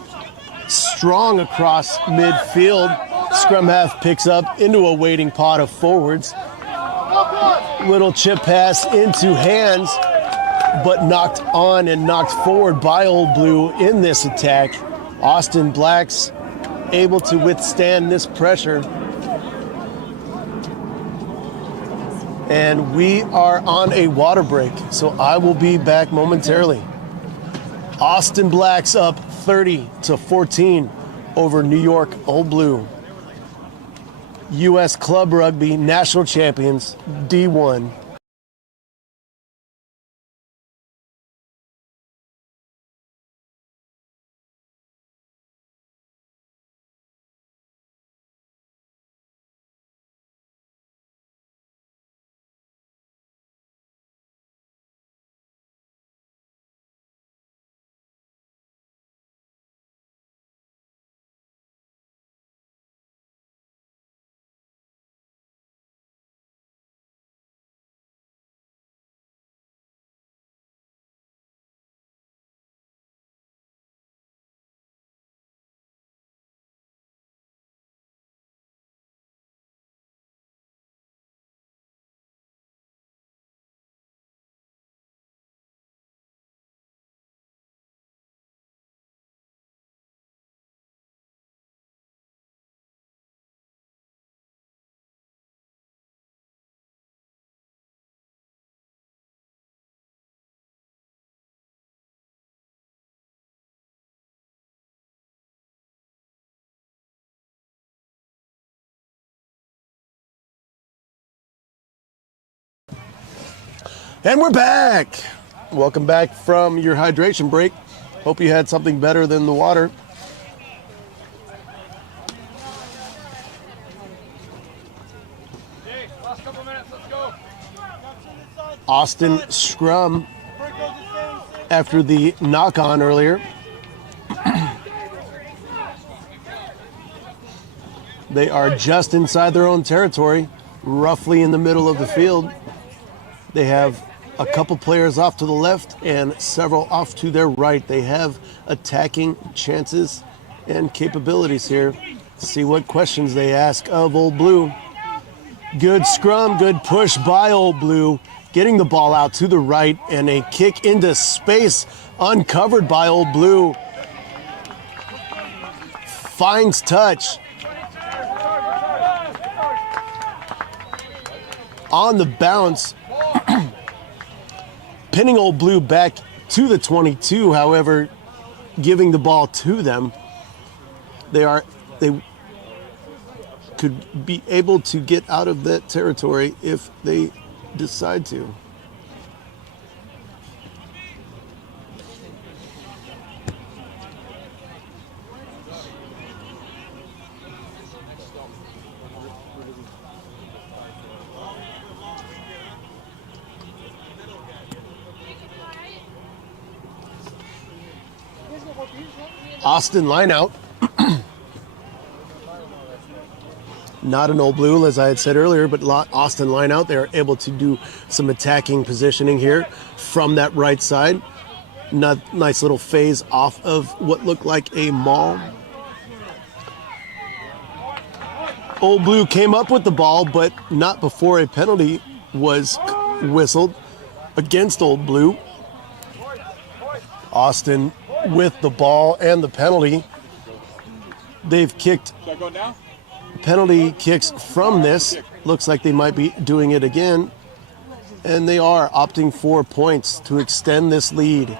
strong across midfield. Scrum half picks up into a waiting pot of forwards. Little chip pass into hands, but knocked on and knocked forward by Old Blue in this attack. Austin Blacks able to withstand this pressure. And we are on a water break, so I will be back momentarily. Austin Blacks up 30-14 over New York Old Blue. U.S. Club Rugby National Champions, D1. And we're back. Welcome back from your hydration break. Hope you had something better than the water. Hey, last couple minutes, let's go. Austin scrum after the knock on earlier. They are just inside their own territory, roughly in the middle of the field. They have a couple players off to the left and several off to their right. They have attacking chances and capabilities here. See what questions they ask of Old Blue. Good scrum, good push by Old Blue. Getting the ball out to the right and a kick into space uncovered by Old Blue. Finds touch. On the bounce. Pinning Old Blue back to the 22, however, giving the ball to them. They could be able to get out of that territory if they decide to. Austin line out. Not an Old Blue, as I had said earlier, but Austin line out. They're able to do some attacking positioning here from that right side. Nice little phase off of what looked like a maul. Old Blue came up with the ball, but not before a penalty was whistled against Old Blue. Austin with the ball and the penalty. They've kicked penalty kicks from this. Looks like they might be doing it again. And they are opting for points to extend this lead.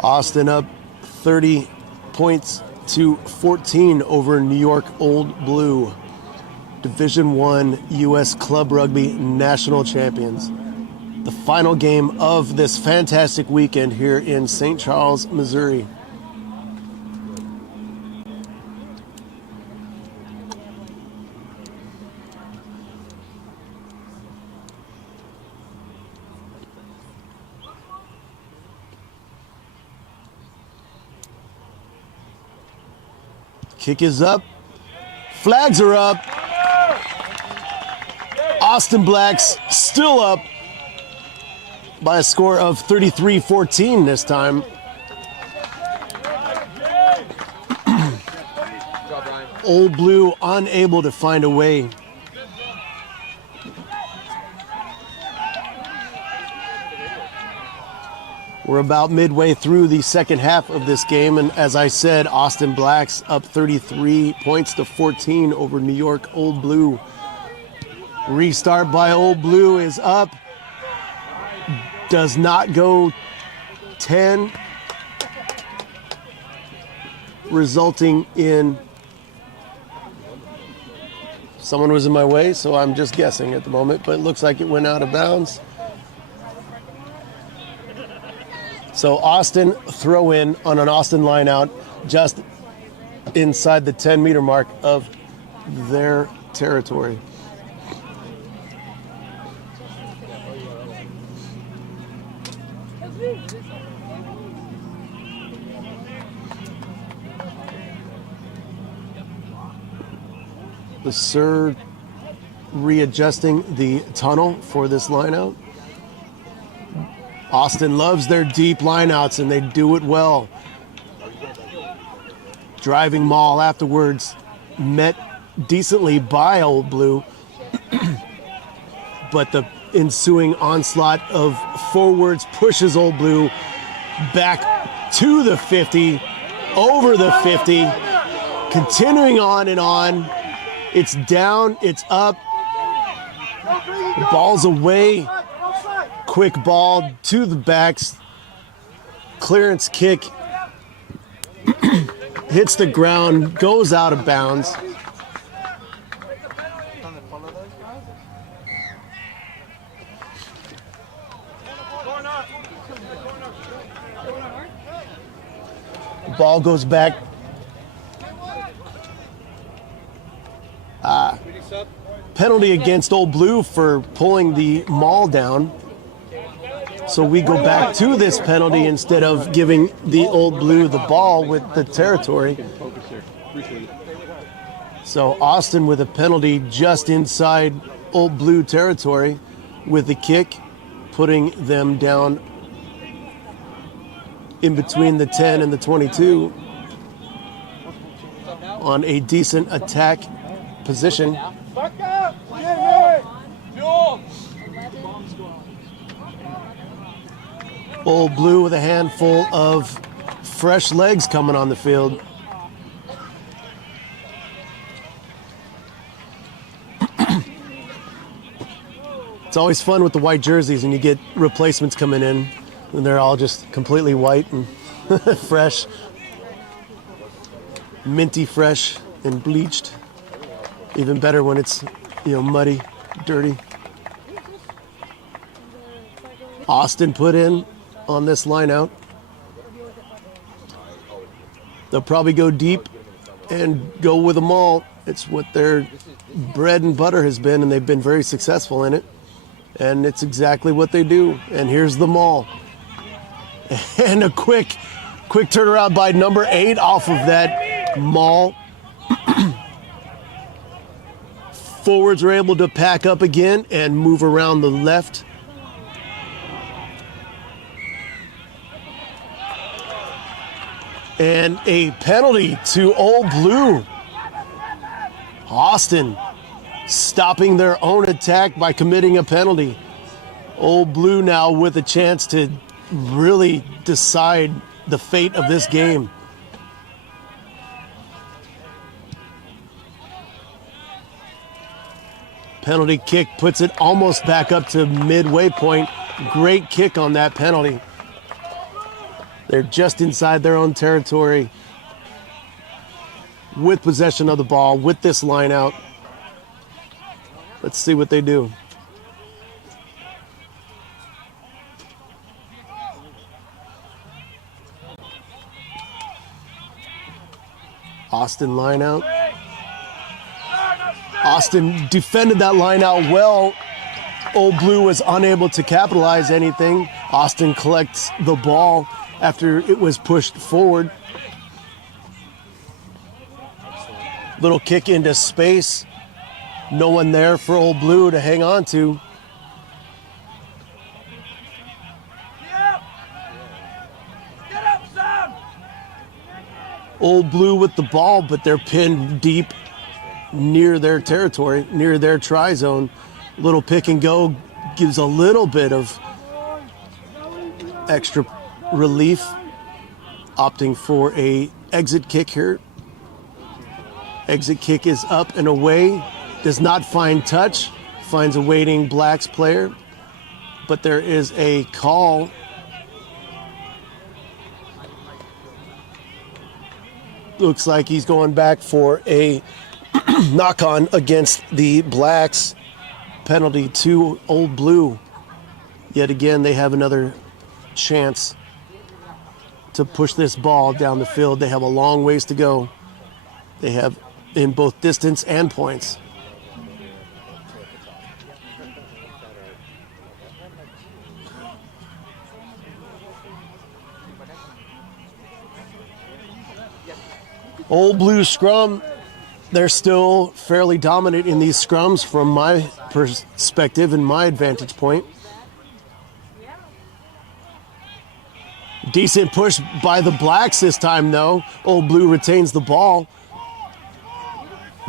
Austin up 30 points to 14 over New York Old Blue. Division I U.S. Club Rugby National Champions. The final game of this fantastic weekend here in St. Charles, Missouri. Kick is up. Flags are up. Austin Blacks still up by a score of 33-14 this time. Old Blue unable to find a way. We're about midway through the second half of this game, and as I said, Austin Blacks up 33 points to 14 over New York Old Blue. Restart by Old Blue is up. Does not go 10, resulting in someone was in my way, so I'm just guessing at the moment, but it looks like it went out of bounds. So Austin throw in on an Austin line out just inside the 10-meter mark of their territory. The Sur readjusting the tunnel for this line out. Austin loves their deep lineouts, and they do it well. Driving maul afterwards, met decently by Old Blue, but the ensuing onslaught of forwards pushes Old Blue back to the 50, over the 50, continuing on and on. It's down, it's up, the ball's away. Quick ball to the backs. Clearance kick. Hits the ground, goes out of bounds. Ball goes back. Penalty against Old Blue for pulling the maul down. So we go back to this penalty instead of giving the Old Blue the ball with the territory. So Austin with a penalty just inside Old Blue territory with the kick, putting them down in between the 10 and the 22 on a decent attack position. Old Blue with a handful of fresh legs coming on the field. It's always fun with the white jerseys and you get replacements coming in and they're all just completely white and fresh. Minty fresh and bleached. Even better when it's, muddy, dirty. Austin put in on this line out. They'll probably go deep and go with them all. It's what their bread and butter has been, and they've been very successful in it. And it's exactly what they do. And here's the maul. And a quick turnaround by number 8 off of that maul. Forwards are able to pack up again and move around the left. And a penalty to Old Blue. Austin stopping their own attack by committing a penalty. Old Blue now with a chance to really decide the fate of this game. Penalty kick puts it almost back up to midway point. Great kick on that penalty. They're just inside their own territory with possession of the ball, with this line out. Let's see what they do. Austin line out. Austin defended that line out well. Old Blue was unable to capitalize anything. Austin collects the ball after it was pushed forward. Little kick into space. No one there for Old Blue to hang on to. Get up, Sam! Old Blue with the ball, but they're pinned deep near their territory, near their try zone. Little pick and go gives a little bit of extra relief. Opting for a exit kick here. Exit kick is up and away. Does not find touch. Finds a waiting Blacks player. But there is a call. Looks like he's going back for a knock on against the Blacks. Penalty to Old Blue. Yet again, they have another chance to push this ball down the field. They have a long ways to go. They have in both distance and points. Old Blue scrum, they're still fairly dominant in these scrums from my perspective and my advantage point. Decent push by the Blacks this time, though. Old Blue retains the ball.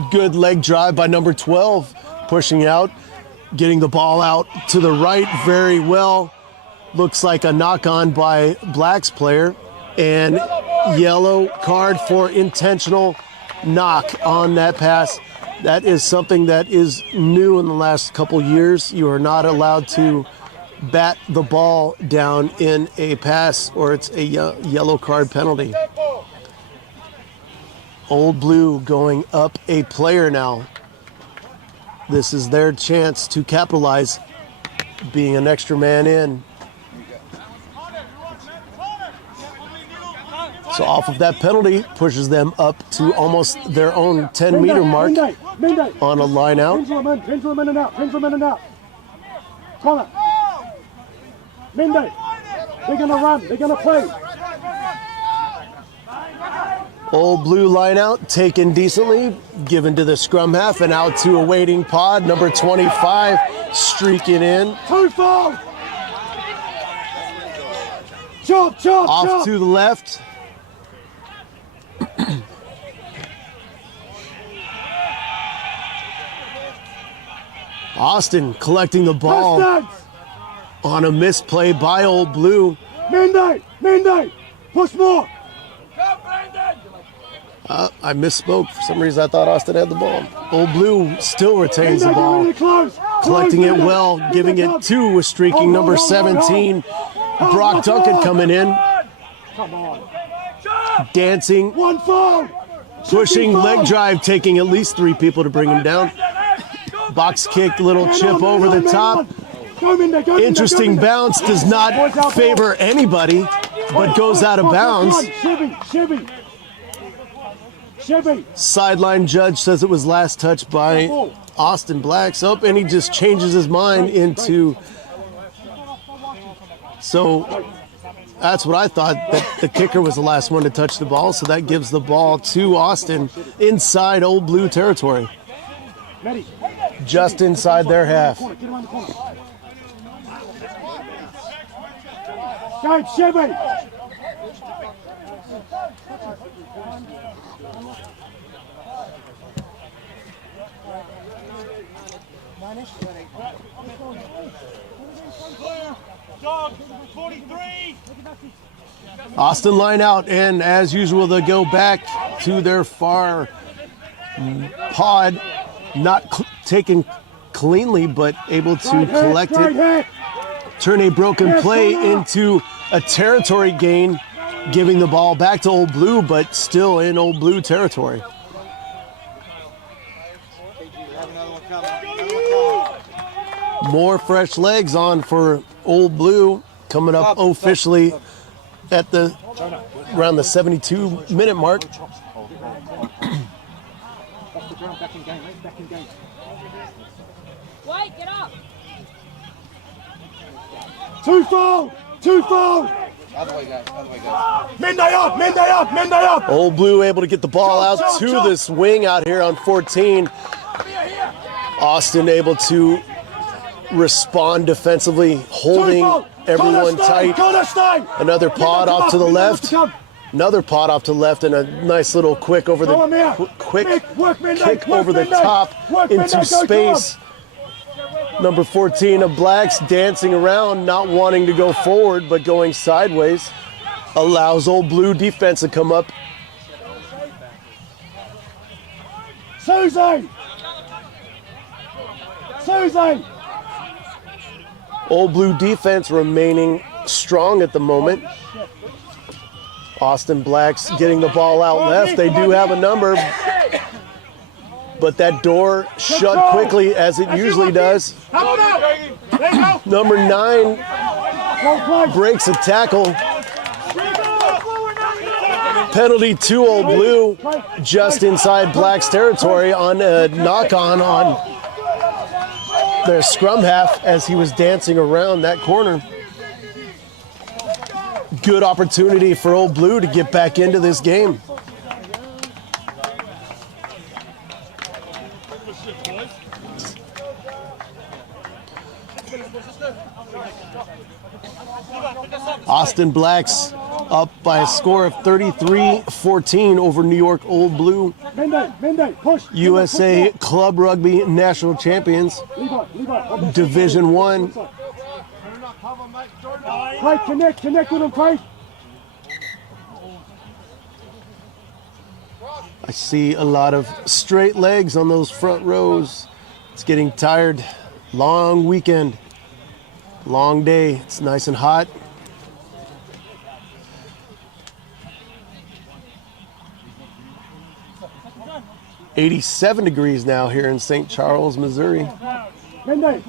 Good leg drive by number 12, pushing out, getting the ball out to the right very well. Looks like a knock-on by Blacks player. And yellow card for intentional knock on that pass. That is something that is new in the last couple years. You are not allowed to bat the ball down in a pass or it's a yellow card penalty. Old Blue going up a player now. This is their chance to capitalize, being an extra man in. So off of that penalty, pushes them up to almost their own 10-meter mark on a line out. Pin from in and out. Pin from in and out. Corner. Mende. They're going to run. They're going to play. Old Blue line out, taken decently, given to the scrum half and out to a waiting pod. Number 25 streaking in. Two foul. Chop, chop, Off chop. to the left. Austin collecting the ball on a misplay by Old Blue. Mende, push more. Come, Brandon! I misspoke. For some reason, I thought Austin had the ball. Old Blue still retains the Mende, ball, get really close. collecting it Mende. well, giving it to a streaking number 17, Brock Duncan coming in, Come on. dancing, One foul. pushing, Foul. leg drive, taking at least 3 people to bring him down. Box kick, little chip over the top. Go, Mende, go, Mende, Interesting go, Mende. bounce, does not favor anybody, but goes out of bounds. Chevy. Sideline judge says it was last touched by Austin Blacks. Up, and he just changes his mind into. So that's what I thought, that the kicker was the last one to touch the ball. So that gives the ball to Austin inside Old Blue territory. Just inside their half. Get around the corner. Go, Chevy. Dog, 43. Austin line out, and as usual, they go back to their far pod, not taken cleanly, but able to collect it, turn a broken play into a territory gain, giving the ball back to Old Blue, but still in Old Blue territory. More fresh legs on for Old Blue, coming up officially at around the 72-minute mark. White, get up. Two foul. Midnight up, midnight up, midnight up. Old Blue able to get the ball out to this wing out here on 14. Austin able to respond defensively, holding everyone tight. Another pod off to the left. Another pot off to the left, and a nice little quick over the quick kick over the top into space. Number 14 of Blacks dancing around, not wanting to go forward, but going sideways. Allows Old Blue defense to come up. Susie! Susie! Old Blue defense remaining strong at the moment. Austin Blacks getting the ball out left. They do have a number, but that door shut quickly as it usually does. Number 9 breaks a tackle. Penalty to Old Blue just inside Blacks territory on a knock-on on their scrum half as he was dancing around that corner. Good opportunity for Old Blue to get back into this game. Austin Blacks up by a score of 33-14 over New York Old Blue. USA Club Rugby National Champions, Division 1. Craig, connect with him, Craig. I see a lot of straight legs on those front rows. It's getting tired. Long weekend, long day. It's nice and hot. $87 now here in St. Charles, Missouri. Mende.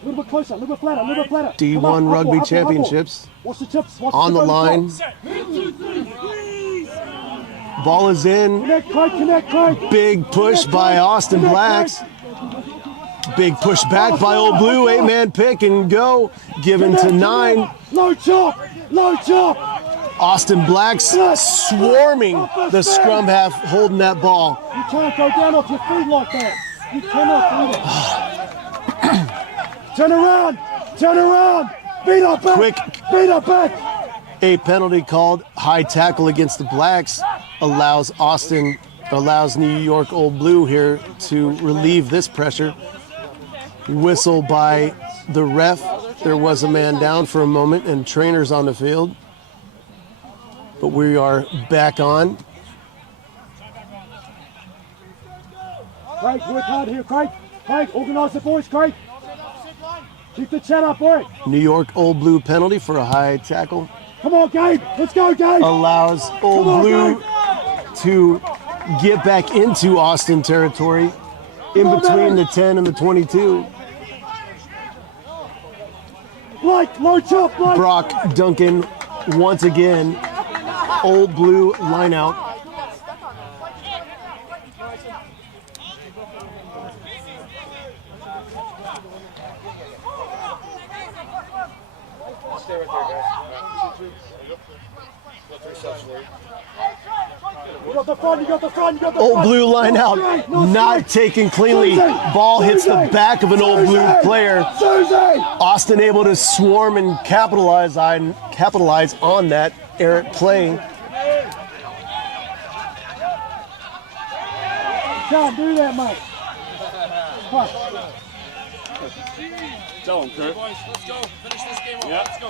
A little bit closer, a little bit flatter. D1 Rugby Championships What's the tips? on the line. Ball is in. Connect. Big push by Austin Blacks. Big push back by Old Blue. 8-man pick and go. Given to 9. Low chop. Austin Blacks swarming the scrum half, holding that ball. You can't go down off your feet like that. You cannot do that. Turn around. Beat up back. A penalty called, high tackle against the Blacks, allows New York Old Blue here to relieve this pressure. Whistle by the ref. There was a man down for a moment and trainers on the field. But we are back on. Craig, work hard here, Craig. Organise the boys, Craig. Keep the chat up, boy. New York Old Blue penalty for a high tackle. Come on, Gabe. Let's go, Gabe. Allows Old Blue to get back into Austin territory in between the 10 and the 22. Blake, low chop, Blake. Brock Duncan once again. Old Blue line out. You got the front. Old Blue line out, not taken cleanly. Ball hits the back of an Old Blue player. Austin able to swarm and capitalize on that errant play. Can't do that, mate. Tell him, Kurt. Let's go. Finish this game off. Let's go.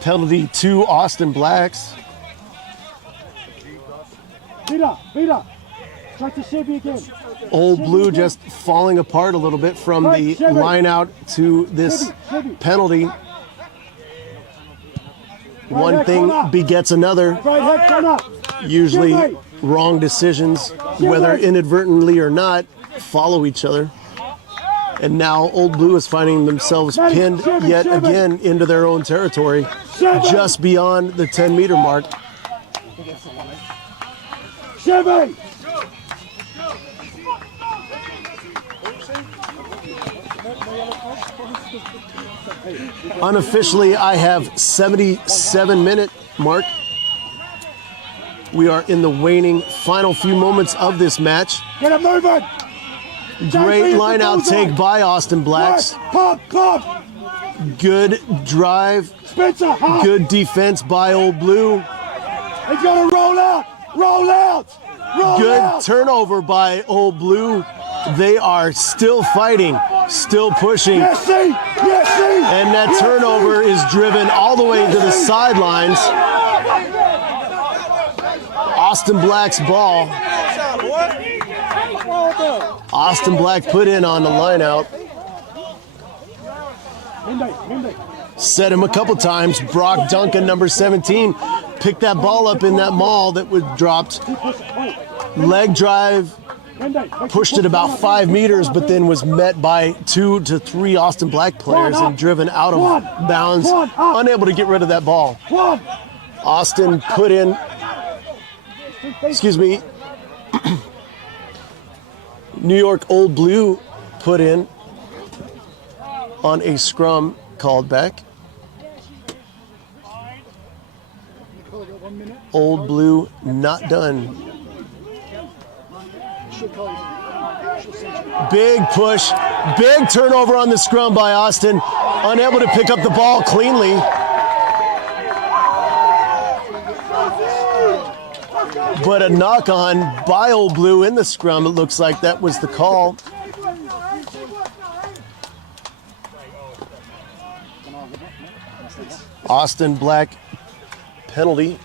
Penalty to Austin Blacks. Beat up. Try to Chevy again. Old Blue just falling apart a little bit from the line out to this penalty. One thing begets another. Usually wrong decisions, whether inadvertently or not, follow each other. And now Old Blue is finding themselves pinned yet again into their own territory, just beyond the 10-meter mark. Chevy! Unofficially, I have 77-minute mark. We are in the waning final few moments of this match. Get it moving. Great line out take by Austin Blacks. Pop, pop. Good drive. Spencer, hop. Good defense by Old Blue. He's got to roll out. Roll out. Roll Good out. turnover by Old Blue. They are still fighting, still pushing. Yes, see. Yes, see. And that Yes, turnover see. is driven all the way to the sidelines. Austin Black's ball. Austin Black put in on the line out. Set him a couple times. Brock Duncan, number 17, picked that ball up in that maul that was dropped. Leg drive, pushed it about 5 meters, but then was met by 2 to 3 Austin Black players and driven out of bounds, unable to get rid of that ball. Austin put in, excuse me, New York Old Blue put in on a scrum called back. Old Blue not done. Big push, big turnover on the scrum by Austin, unable to pick up the ball cleanly. But a knock on by Old Blue in the scrum, it looks like that was the call. Austin Black penalty.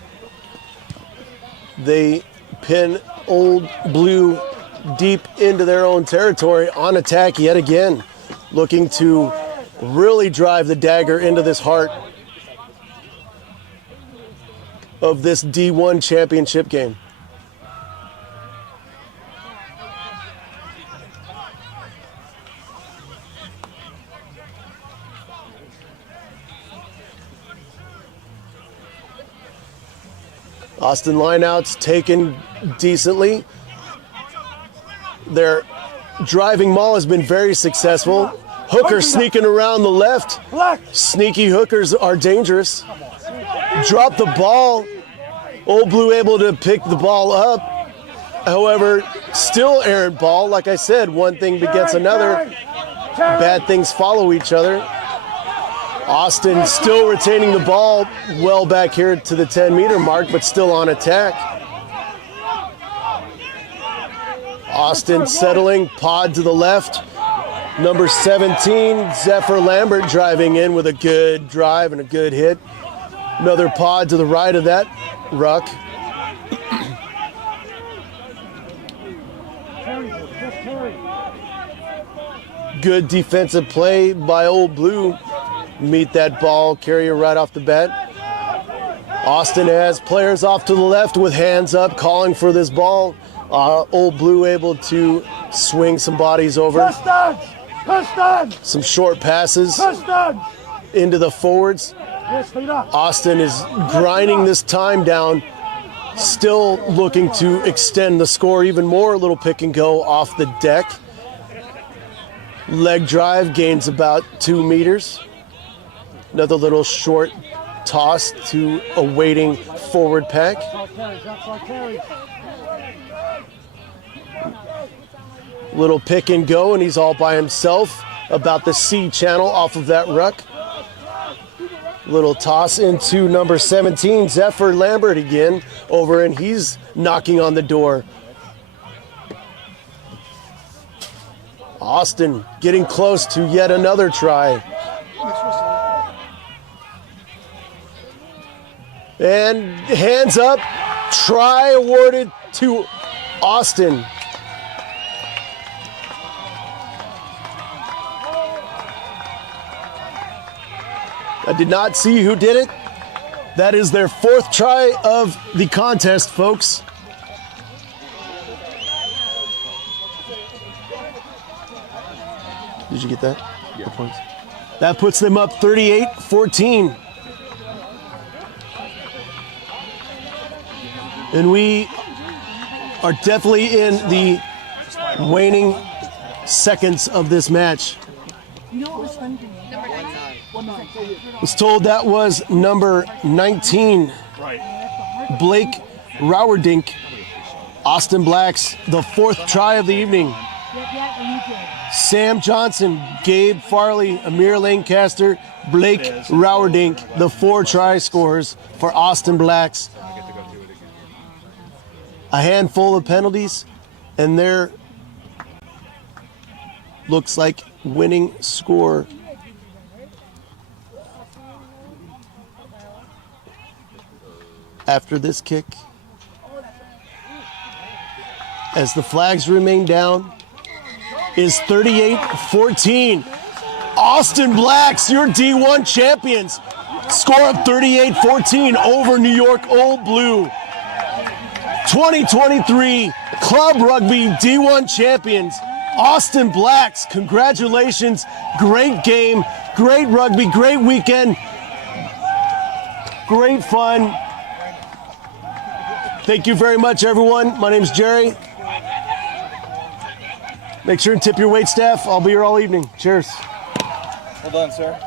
They pin Old Blue deep into their own territory on attack yet again, looking to really drive the dagger into this heart of this D1 championship game. Austin lineouts taken decently. Their driving maul has been very successful. Hooker sneaking around the left. Sneaky hookers are dangerous. Drop the ball. Old Blue able to pick the ball up. However, still errant ball. Like I said, one thing begets another. Bad things follow each other. Austin still retaining the ball well back here to the 10-meter mark, but still on attack. Austin settling, pod to the left. Number 17, Zephyr Lambert driving in with a good drive and a good hit. Another pod to the right of that ruck. Good defensive play by Old Blue. Meet that ball, carry it right off the bat. Austin has players off to the left with hands up, calling for this ball. Old Blue able to swing some bodies over. Some short passes into the forwards. Austin is grinding this time down, still looking to extend the score even more. A little pick and go off the deck. Leg drive gains about 2 meters. Another little short toss to a waiting forward pack. Little pick and go, and he's all by himself about the C channel off of that ruck. Little toss into number 17, Zephyr Lambert again, over, and he's knocking on the door. Austin getting close to yet another try. And hands up, try awarded to Austin. I did not see who did it. That is their 4th try of the contest, folks. Did you get that? Yeah. Points. That puts them up 38-14. And we are definitely in the waning seconds of this match. Was told that was number 19. Blake Rowerdink. Austin Blacks, the 4th try of the evening. Sam Johnson, Gabe Farley, Amir Lancaster, Blake Rowerdink, the 4 try scorers for Austin Blacks. A handful of penalties, and there looks like winning score. After this kick, as the flags remain down, is 38-14. Austin Blacks, your D1 champions. Score of 38-14 over New York Old Blue. 2023 Club Rugby D1 champions, Austin Blacks. Congratulations. Great game, great rugby, great weekend, great fun. Thank you very much, everyone. My name's Jerry. Make sure and tip your wait staff. I'll be here all evening. Cheers. Well done, sir.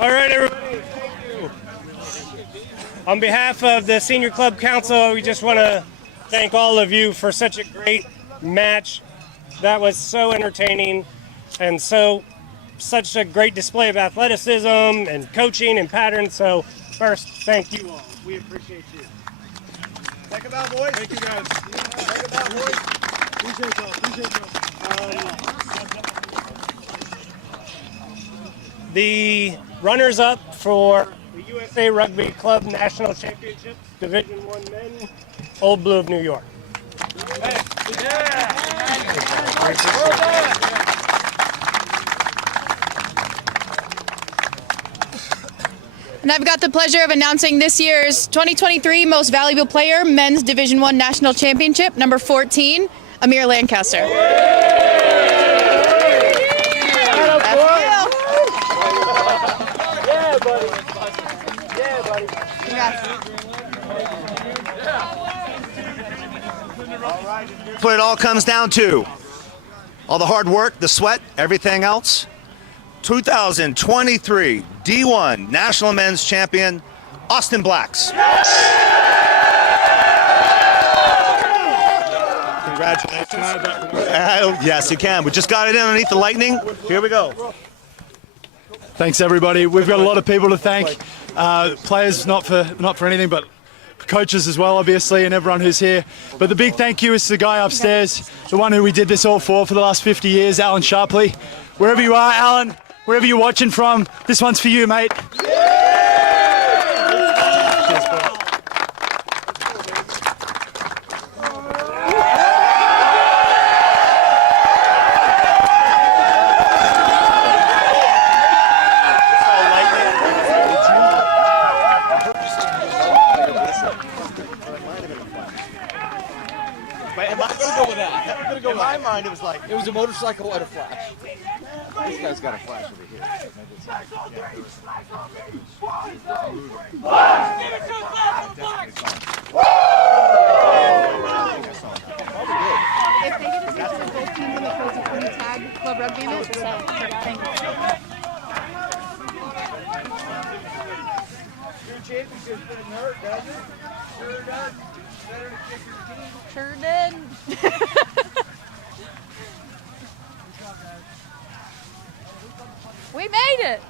All right, everybody. On behalf of the Senior Club Council, we just want to thank all of you for such a great match. That was so entertaining and such a great display of athleticism and coaching and patterns. So first, thank you all. We appreciate you. Take them out, boys. Thank you, guys. Take them out, boys. Appreciate y'all. The runners-up for the USA Rugby Club National Championships, Division I Men, Old Blue of New York. And I've got the pleasure of announcing this year's 2023 Most Valuable Player Men's Division I National Championship, number 14, Amir Lancaster. Yeah, buddy. Yeah, buddy. That's what it all comes down to. All the hard work, the sweat, everything else. 2023 D1 National Men's Champion, Austin Blacks. Congratulations. Yes, you can. We just got it in underneath the lightning. Here we go. Thanks, everybody. We've got a lot of people to thank. Players, not for anything, but coaches as well, obviously, and everyone who's here. But the big thank you is to the guy upstairs, the one who we did this all for the last 50 years, Alan Sharpley. Wherever you are, Alan, wherever you're watching from, this one's for you, mate. In my mind, it was like It was a motorcycle and a flash. This guy's got a flash over here. If they get a picture of both teams in the closing from the tag club rugby match, so thank you. Your championship's been hurt, doesn't it? Sure does. Better to kick your team. Sure did. We made it.